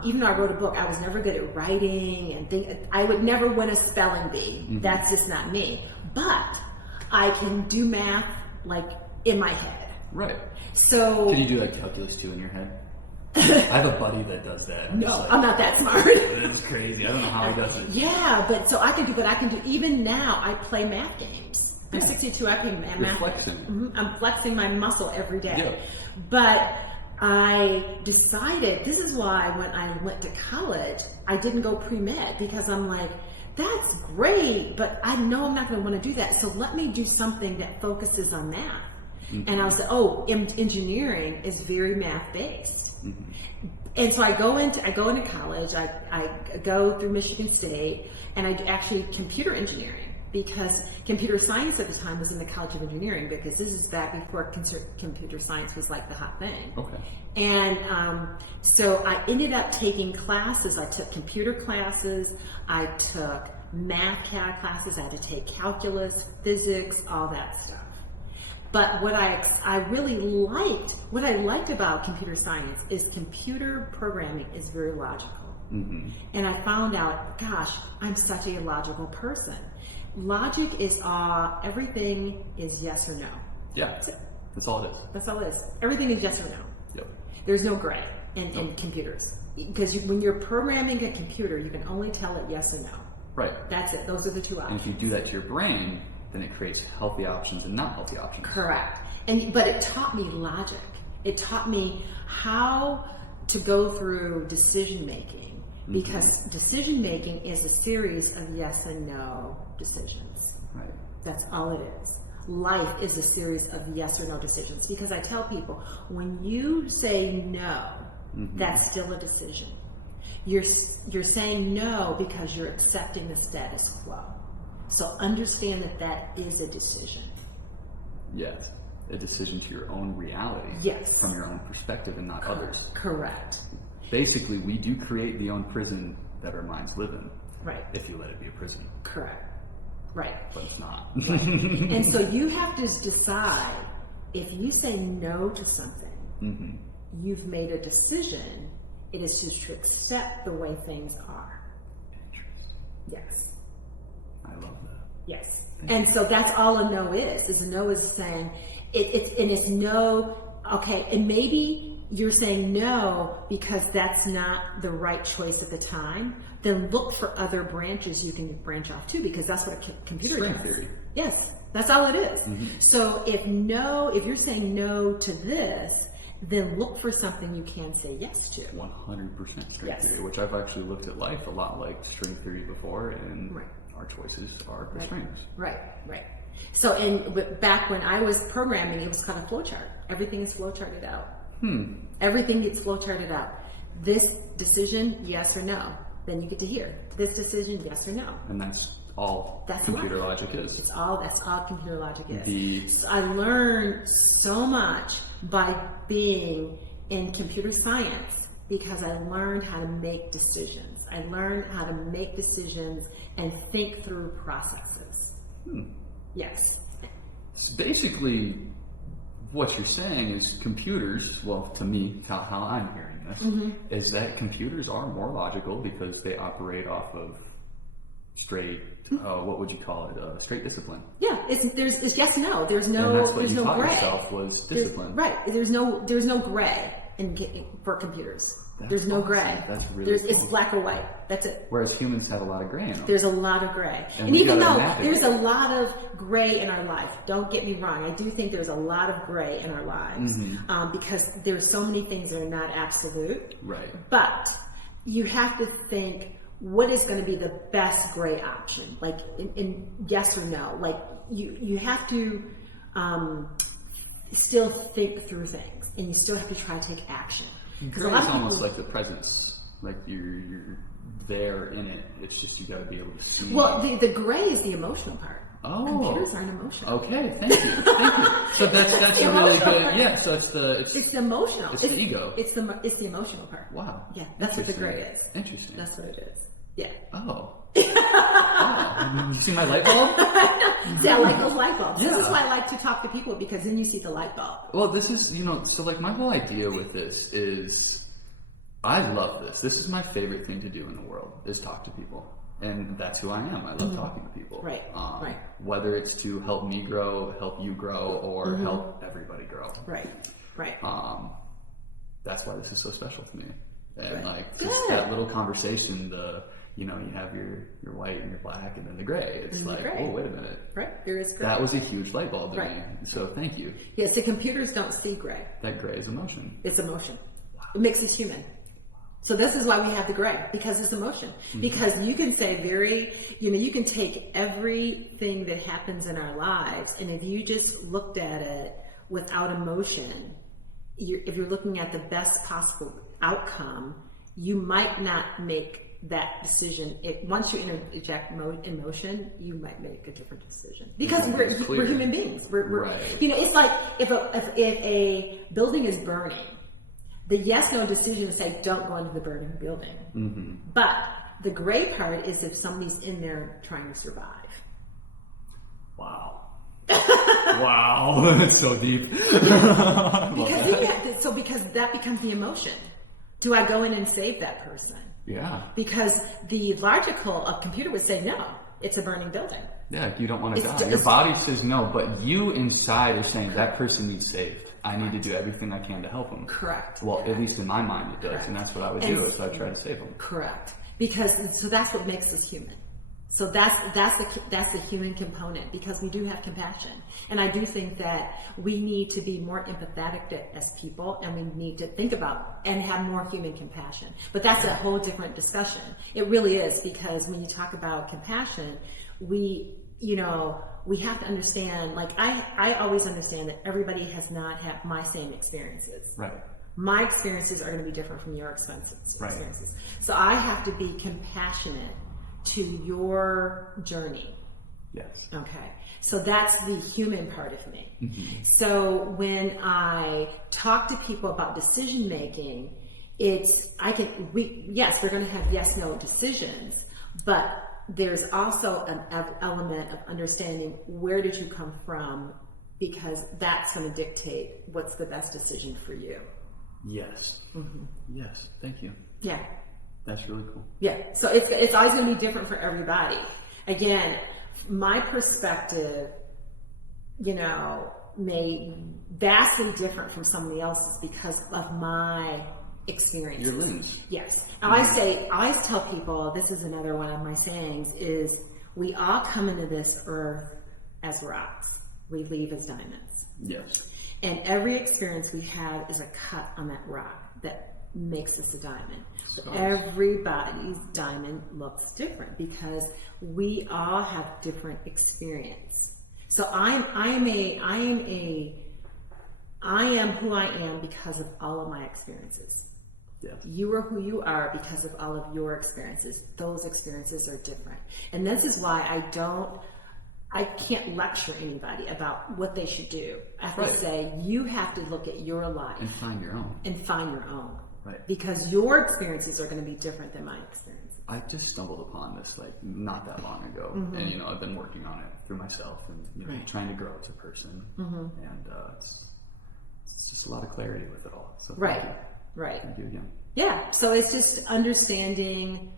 even though I wrote a book, I was never good at writing and I would never win a spelling bee. That's just not me. But I can do math like in my head. Right. So can you do like calculus 2 in your head? I have a buddy that does that. I'm not that smart. It's crazy. I don't know how he does it. Yeah, but so I can do what I can do. Even now, I play math games. I'm 62. I play math games. I'm flexing my muscle every day. Yeah. But I decided, this is why when I went to college, I didn't go pre-med, because I'm like, that's great, but I know I'm not going to want to do that. So let me do something that focuses on math. And I was like, engineering is very math based. And so I go into college, I go through Michigan State, and I do actually computer engineering, because computer science at the time was in the College of Engineering, because this is back before computer science was like the hot thing. Okay. And so I ended up taking classes. I took computer classes, I took math classes, I had to take calculus, physics, all that stuff. But what I really liked about computer science is computer programming is very logical. And I found out, gosh, I'm such a logical person. Logic is everything is yes or no. Yeah, that's all it is. That's all it is. Everything is yes or no. Yep. There's no gray in computers. Because when you're programming a computer, you can only tell it yes or no. Right. That's it. Those are the two options. And if you do that to your brain, then it creates healthy options and not healthy options. Correct. But it taught me logic. It taught me how to go through decision making, because decision making is a series of yes and no decisions. Right. That's all it is. Life is a series of yes or no decisions, because I tell people, when you say no, that's still a decision. You're saying no because you're accepting the status quo. So understand that is a decision. Yes. A decision to your own reality. Yes. From your own perspective and not others. Correct. Basically, we do create the own prison that our minds live in. Right. If you let it be a prison. Correct. Right. But it's not. Right. And so you have to decide, if you say no to something, you've made a decision. It is just to accept the way things are. Interesting. Yes. I love that. Yes. And so that's all a no is. Is a no is saying it's no. Okay, and maybe you're saying no because that's not the right choice at the time. Then look for other branches you can branch off to, because that's what a computer String does. theory. Yes, that's all it is. So if you're saying no to this, then look for something you can say yes to. 100% string theory, which I've actually looked at life a lot like string theory before, and our choices are the strings. Right. So back when I was programming, it was called a flowchart. Everything is flowcharted out. Everything gets flowcharted out. This decision, yes or no. Then you get to hear this decision, yes or no. And that's all computer logic is. That's all computer logic is. So I learned so much by being in computer science, because I learned how to make decisions. I learned how to make decisions and think through processes. Yes. So basically, what you're saying is computers, well, to me, how I'm hearing this, is that computers are more logical because they operate off of straight, what would you call it? Straight discipline. Yeah, it's yes and no. There's no and that's what there's you no taught gray. yourself was discipline. There's no gray for computers. There's no gray. That's really cool. It's black or white. That's it. Whereas humans have a lot of gray in them. There's a lot of gray. And even though there's a lot of gray in our life, don't get me wrong, I do think there's a lot of gray in our lives, because there's so many things that are not absolute. Right. But you have to think, what is going to be the best gray option? Like in yes or no. Like you have to still think through things, and you still have to try to take action. Gray is almost like the presence, like you're there in it. It's just you got to be able to see. Well, the gray is the emotional part. Oh, computers aren't emotional. Okay, thank you. So that's a really good. Part. Yeah, so it's the emotional. It's the ego. It's the emotional part. Wow. Yeah, that's what the gray is. Interesting. That's what it is. Yeah. Oh. You see my light bulb? See, I like those light bulbs. Yeah. This is why I like to talk to people, because then you see the light bulb. Well, this is, so like my whole idea with this is, I love this. This is my favorite thing to do in the world, is talk to people. And that's who I am. I love talking to people. Right. Whether it's to help me grow, help you grow, or help everybody grow. Right. that's why this is so special to me. And Right. like just Good. that little conversation, you have your white and your black and then the gray. It's And the like, gray. oh, wait a minute. Right, there is gray. That was a huge light bulb to Right. me. So thank you. Yes, the computers don't see gray. That gray is emotion. It's emotion. It makes us human. So this is why we have the gray, because it's emotion. Because you can say you can take everything that happens in our lives, and if you just looked at it without emotion, if you're looking at the best possible outcome, you might not make that decision. Once you interject emotion, you might make a different decision, because we're human beings. We're Right. It's like if a building is burning, the yes/no decision is say don't go into the burning building. Mm-hmm. But the gray part is if somebody's in there trying to survive. Wow. Wow. That's so deep. Because that becomes the emotion. Do I go in and save that person? Yeah. Because the logical computer would say no, it's a burning building. Yeah, you don't want to It's die. Your body says no, but you inside are saying that person needs saved. I need to do everything I can to help them. Correct. Well, at least in my mind it does, Correct. and that's what I would And do. So I try to save them. Correct. So that's what makes us human. So that's the human component, because we do have compassion, and I do think that we need to be more empathetic as people, and we need to think about and have more human compassion. But that's a whole different discussion. It really is, because when you talk about compassion, we have to understand. Like I always understand that everybody has not had my same experiences. Right. My experiences are going to be different from your experiences. Right. So I have to be compassionate to your journey. Yes. Okay. So that's the human part of me. Mm-hmm. So when I talk to people about decision making, they're going to have yes/no decisions, but there's also an element of understanding where did you come from, because that's going to dictate what's the best decision for you. Yes. Mm-hmm. Yes. Thank you. Yeah. That's really cool. Yeah. So it's always going to be different for everybody. Again, my perspective, may vastly different from somebody else's because of my experiences. Your lens. Yes. I always tell people, this is another one of my sayings, is we all come into this earth as rocks. We leave as diamonds. Yes. And every experience we have is a cut on that rock that makes us a diamond. So everybody's diamond looks different because we all have different experience. So I am who I am because of all of my experiences. Yes. You are who you are because of all of your experiences. Those experiences are different. And this is why I can't lecture anybody about what they should do. I have to say, you have to look at your life and find your own. Right. Because your experiences are going to be different than my experiences. I just stumbled upon this not that long ago, Mm-hmm. and I've been working on it through myself and trying to grow as a person, and it's just a lot of clarity with it all. So thank you. Right. Thank you again. Yeah. So it's just understanding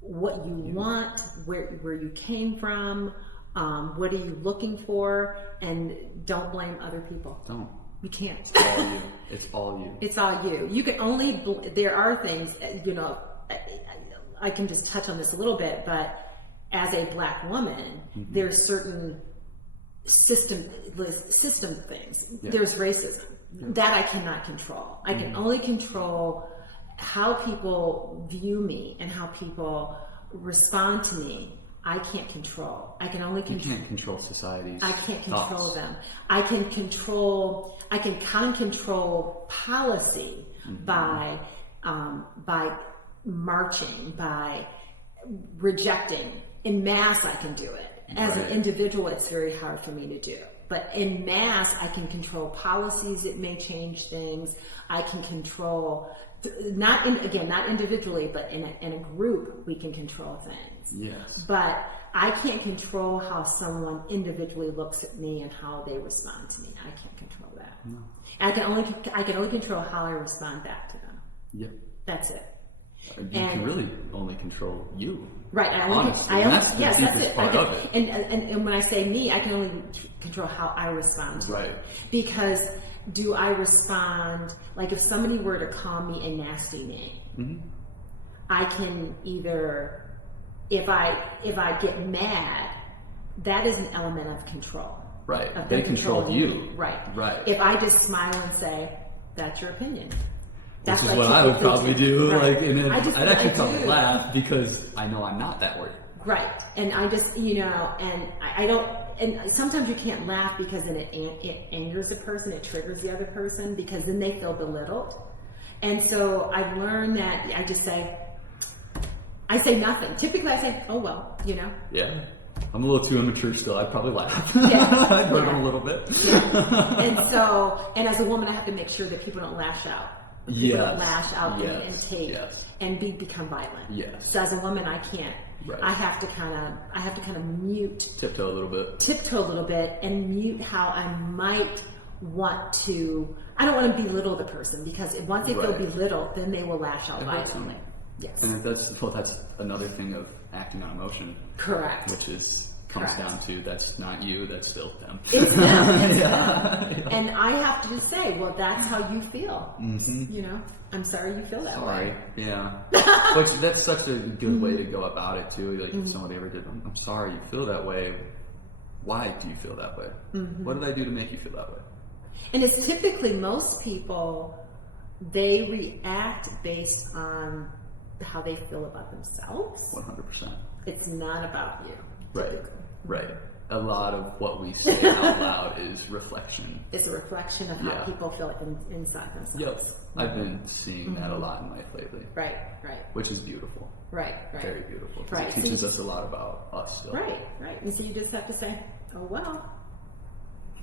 what you want, where you came from, what are you looking for, and don't blame other people. Don't. You can't. It's all you. It's all you. It's all you. You can only, there are things, I can just touch on this a little bit, but as a Black woman, there's certain system things. Yeah. There's racism that I cannot control. I can only control how people view me and how people respond to me. I can't control. I can only control. You can't control society's I can't control thoughts. them. I can kind of control policy by marching, by rejecting. In mass, I can do it. As an individual, it's very hard for me to do. But in mass, I can control policies. It may change things. I can control, not individually, but in a group, we can control things. Yes. But I can't control how someone individually looks at me and how they respond to me. I can't control that. No. I can only control how I respond back to them. Yep. That's it. You can really only control you. Right. Honestly, that's the deepest part of it. And when I say me, I can only control how I respond to it. Right. Because do I respond, like if somebody were to call me a nasty name, I can either, if I get mad, that is an element of control. Right. Of They them control controlling you. me. Right. Right. If I just smile and say, that's your opinion. Which is I what I would typically probably do. Right. Like, and then I'd actually probably do. laugh because I know I'm not that way. Right. And I just, you know, and I don't, and sometimes you can't laugh because then it angers a person, it triggers the other person because then they feel belittled. And so I've learned that I say nothing. Typically I say, oh well, you know. Yeah. I'm a little too immature still. I'd probably laugh. Yeah. I'd hurt them a little bit. Yeah. And so, and as a woman, I have to make sure that people don't lash out. People don't lash out and take and become violent. Yes. So as a woman, I can't. Right. I have to kind of mute. Tiptoe a little bit and mute how I might want to. I don't want to belittle the person because once they feel belittled, then they will lash out violently. Yes. And that's another thing of acting on emotion. Correct. Which comes down to that's not you, that's still them. It's them. It's them. And I have to just say, well, that's how you feel. Mm-hmm. You know, I'm sorry you feel that way. Sorry. Yeah. But that's such a good way to go about it too. Like if somebody ever did, I'm sorry you feel that way. Why do you feel that way? What did I do to make you feel that way? And it's typically most people, they react based on how they feel about themselves. 100%. It's not about you. Right. Typically. Right. A lot of what we say out loud is reflection. It's a reflection of how people feel inside themselves. Yep. I've been seeing that a lot in life lately. Right, right. Which is beautiful. Right. Very beautiful. Right. It teaches us a lot about us still. Right. And so you just have to say, oh, well,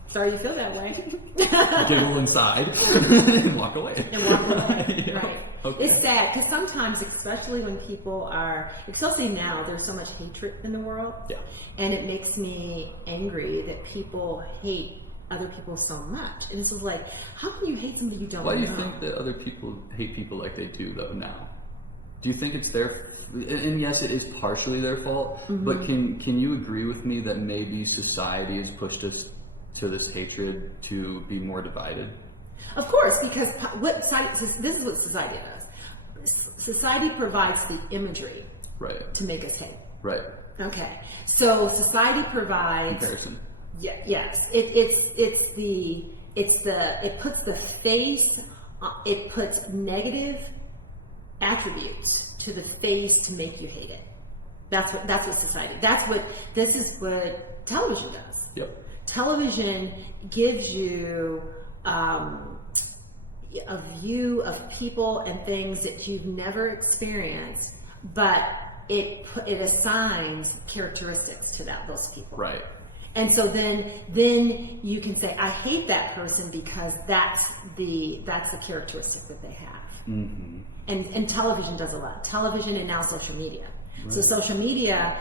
sorry you feel that way. Giggle inside and walk away. Yeah. Right. Okay. It's sad because sometimes, especially when people are, especially now, there's so much hatred in the world. Yeah. And it makes me angry that people hate other people so much. And it's just like, how can you hate somebody you don't know? Why do you think that other people hate people like they do though now? Do you think it's their, and yes, it is partially their fault, but can you agree with me that maybe society has pushed us to this hatred to be more divided? Of course, because this is what society does. Society provides the imagery to make us hate. Right. Okay. So society provides comparison. Yeah. Yes. It puts the face. It puts negative attributes to the face to make you hate it. That's what society. This is what television does. Yep. Television gives you a view of people and things that you've never experienced, but it assigns characteristics to those people. Right. And so then you can say, I hate that person because that's the characteristic that they have. Mm-hmm. And television does a lot. Television and now social media. Right. So social media.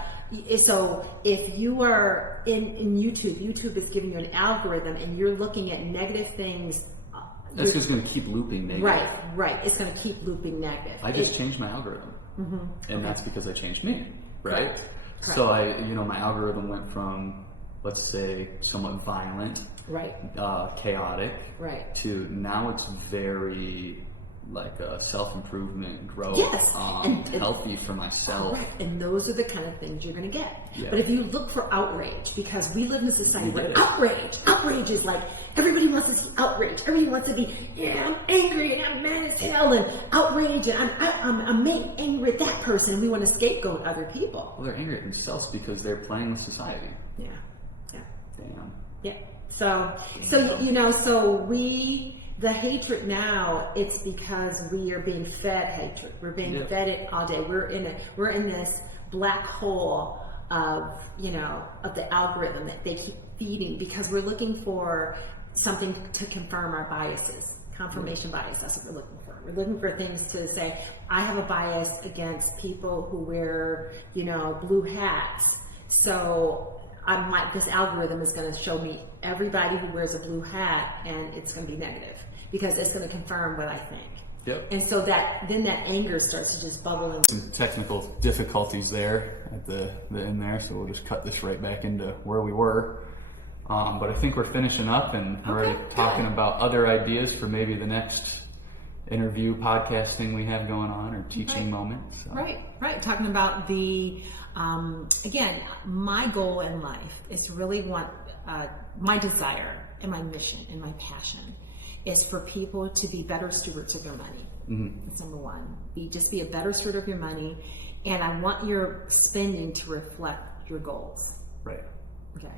So if you are in YouTube is giving you an algorithm and you're looking at negative things. That's just going to keep looping negative. Right. It's going to keep looping negative. I just changed my algorithm. And that's because I changed me, right? Correct. So my algorithm went from, let's say, somewhat violent, chaotic, to now it's very like self-improvement, growth, and healthy for myself. Correct. And those are the kind of things you're going to get. Yeah. But if you look for outrage, because we live in a society where outrage is like, everybody wants to see outrage. Everybody wants to be, I'm angry and I'm mad as hell and outrage and I'm angry at that person. We want to scapegoat other people. Well, they're angry at themselves because they're playing with society. Yeah. Damn. Yeah. So the hatred now, it's because we are being fed hatred. We're being fed it all day. We're in this black hole of the algorithm that they keep feeding because we're looking for something to confirm our biases. Confirmation bias, that's what we're looking for. We're looking for things to say, I have a bias against people who wear, blue hats. So this algorithm is going to show me everybody who wears a blue hat, and it's going to be negative because it's going to confirm what I think. Yep. And so that anger starts to just bubble in. Some technical difficulties there at the end there, so we'll just cut this right back into where we were. But I think we're finishing up, and we're already talking about other ideas for maybe the next interview podcast thing we have going on, or teaching moments. So. Right. Talking about the, again, my goal in life is really my desire and my mission and my passion is for people to be better stewards of their money. Mm-hmm. That's number one. Just be a better steward of your money, and I want your spending to reflect your goals. Right. Okay.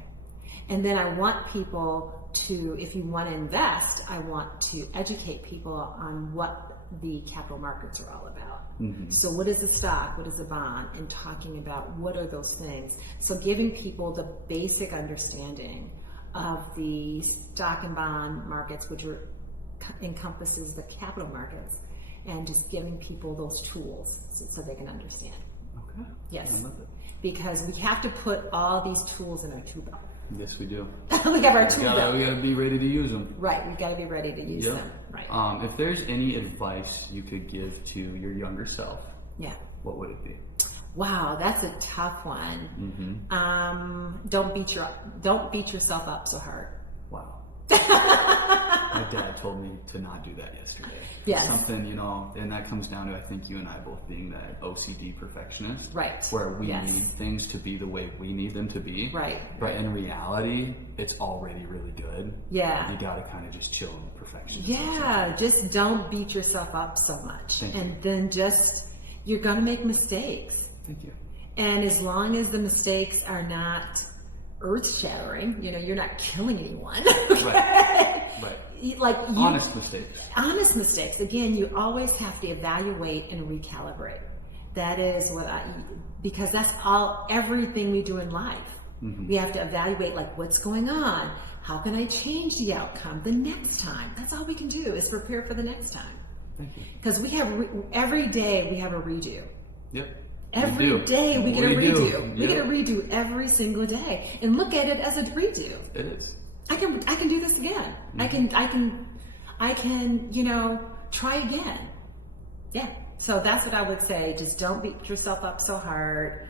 And then I want people to, if you want to invest, I want to educate people on what the capital markets are all about. Mm-hmm. So what is a stock? What is a bond? And talking about what are those things. So giving people the basic understanding of the stock and bond markets, which encompasses the capital markets, and just giving people those tools so they can understand. Okay. Yes. I love it. Because we have to put all these tools in our tool belt. Yes, we do. We have our tool belt. We gotta be ready to use them. Right, we got to be ready to use them. Right. If there's any advice you could give to your younger self, what would it be? Wow, that's a tough one. Mm-hmm. Don't beat yourself up so hard. Wow. My dad told me to not do that yesterday. Yes. Something, and that comes down to, I think, you and I both being that OCD perfectionist. Right. Where we need things to be the way we need them to be. Right. But in reality, it's already really good. Yeah. You gotta kind of just chill in the perfectionism. Yeah, just don't beat yourself up so much. Then you're gonna make mistakes. Thank you. And as long as the mistakes are not earth-shattering, you're not killing anyone. Right. Like honest mistakes. Honest mistakes. Again, you always have to evaluate and recalibrate. That is because that's everything we do in life. Mm-hmm. We have to evaluate, like, what's going on? How can I change the outcome the next time? That's all we can do is prepare for the next time. Thank you. Because every day we have a redo. Yep. Every day we get a redo. Yep. We get a redo every single day, and look at it as a redo. It is. I can do this again. Mm-hmm. I can try again. Yeah. So that's what I would say. Just don't beat yourself up so hard.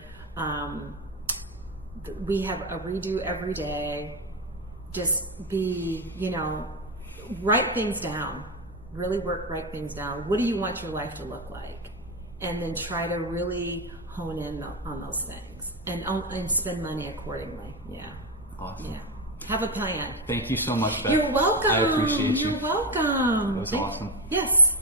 We have a redo every day. Just write things down. Really write things down. What do you want your life to look like? And then try to really hone in on those things and spend money accordingly. Yeah. Awesome. Yeah. Have a plan. Thank you so much, Beth. You're welcome. I appreciate you. You're welcome. That was awesome. Yes.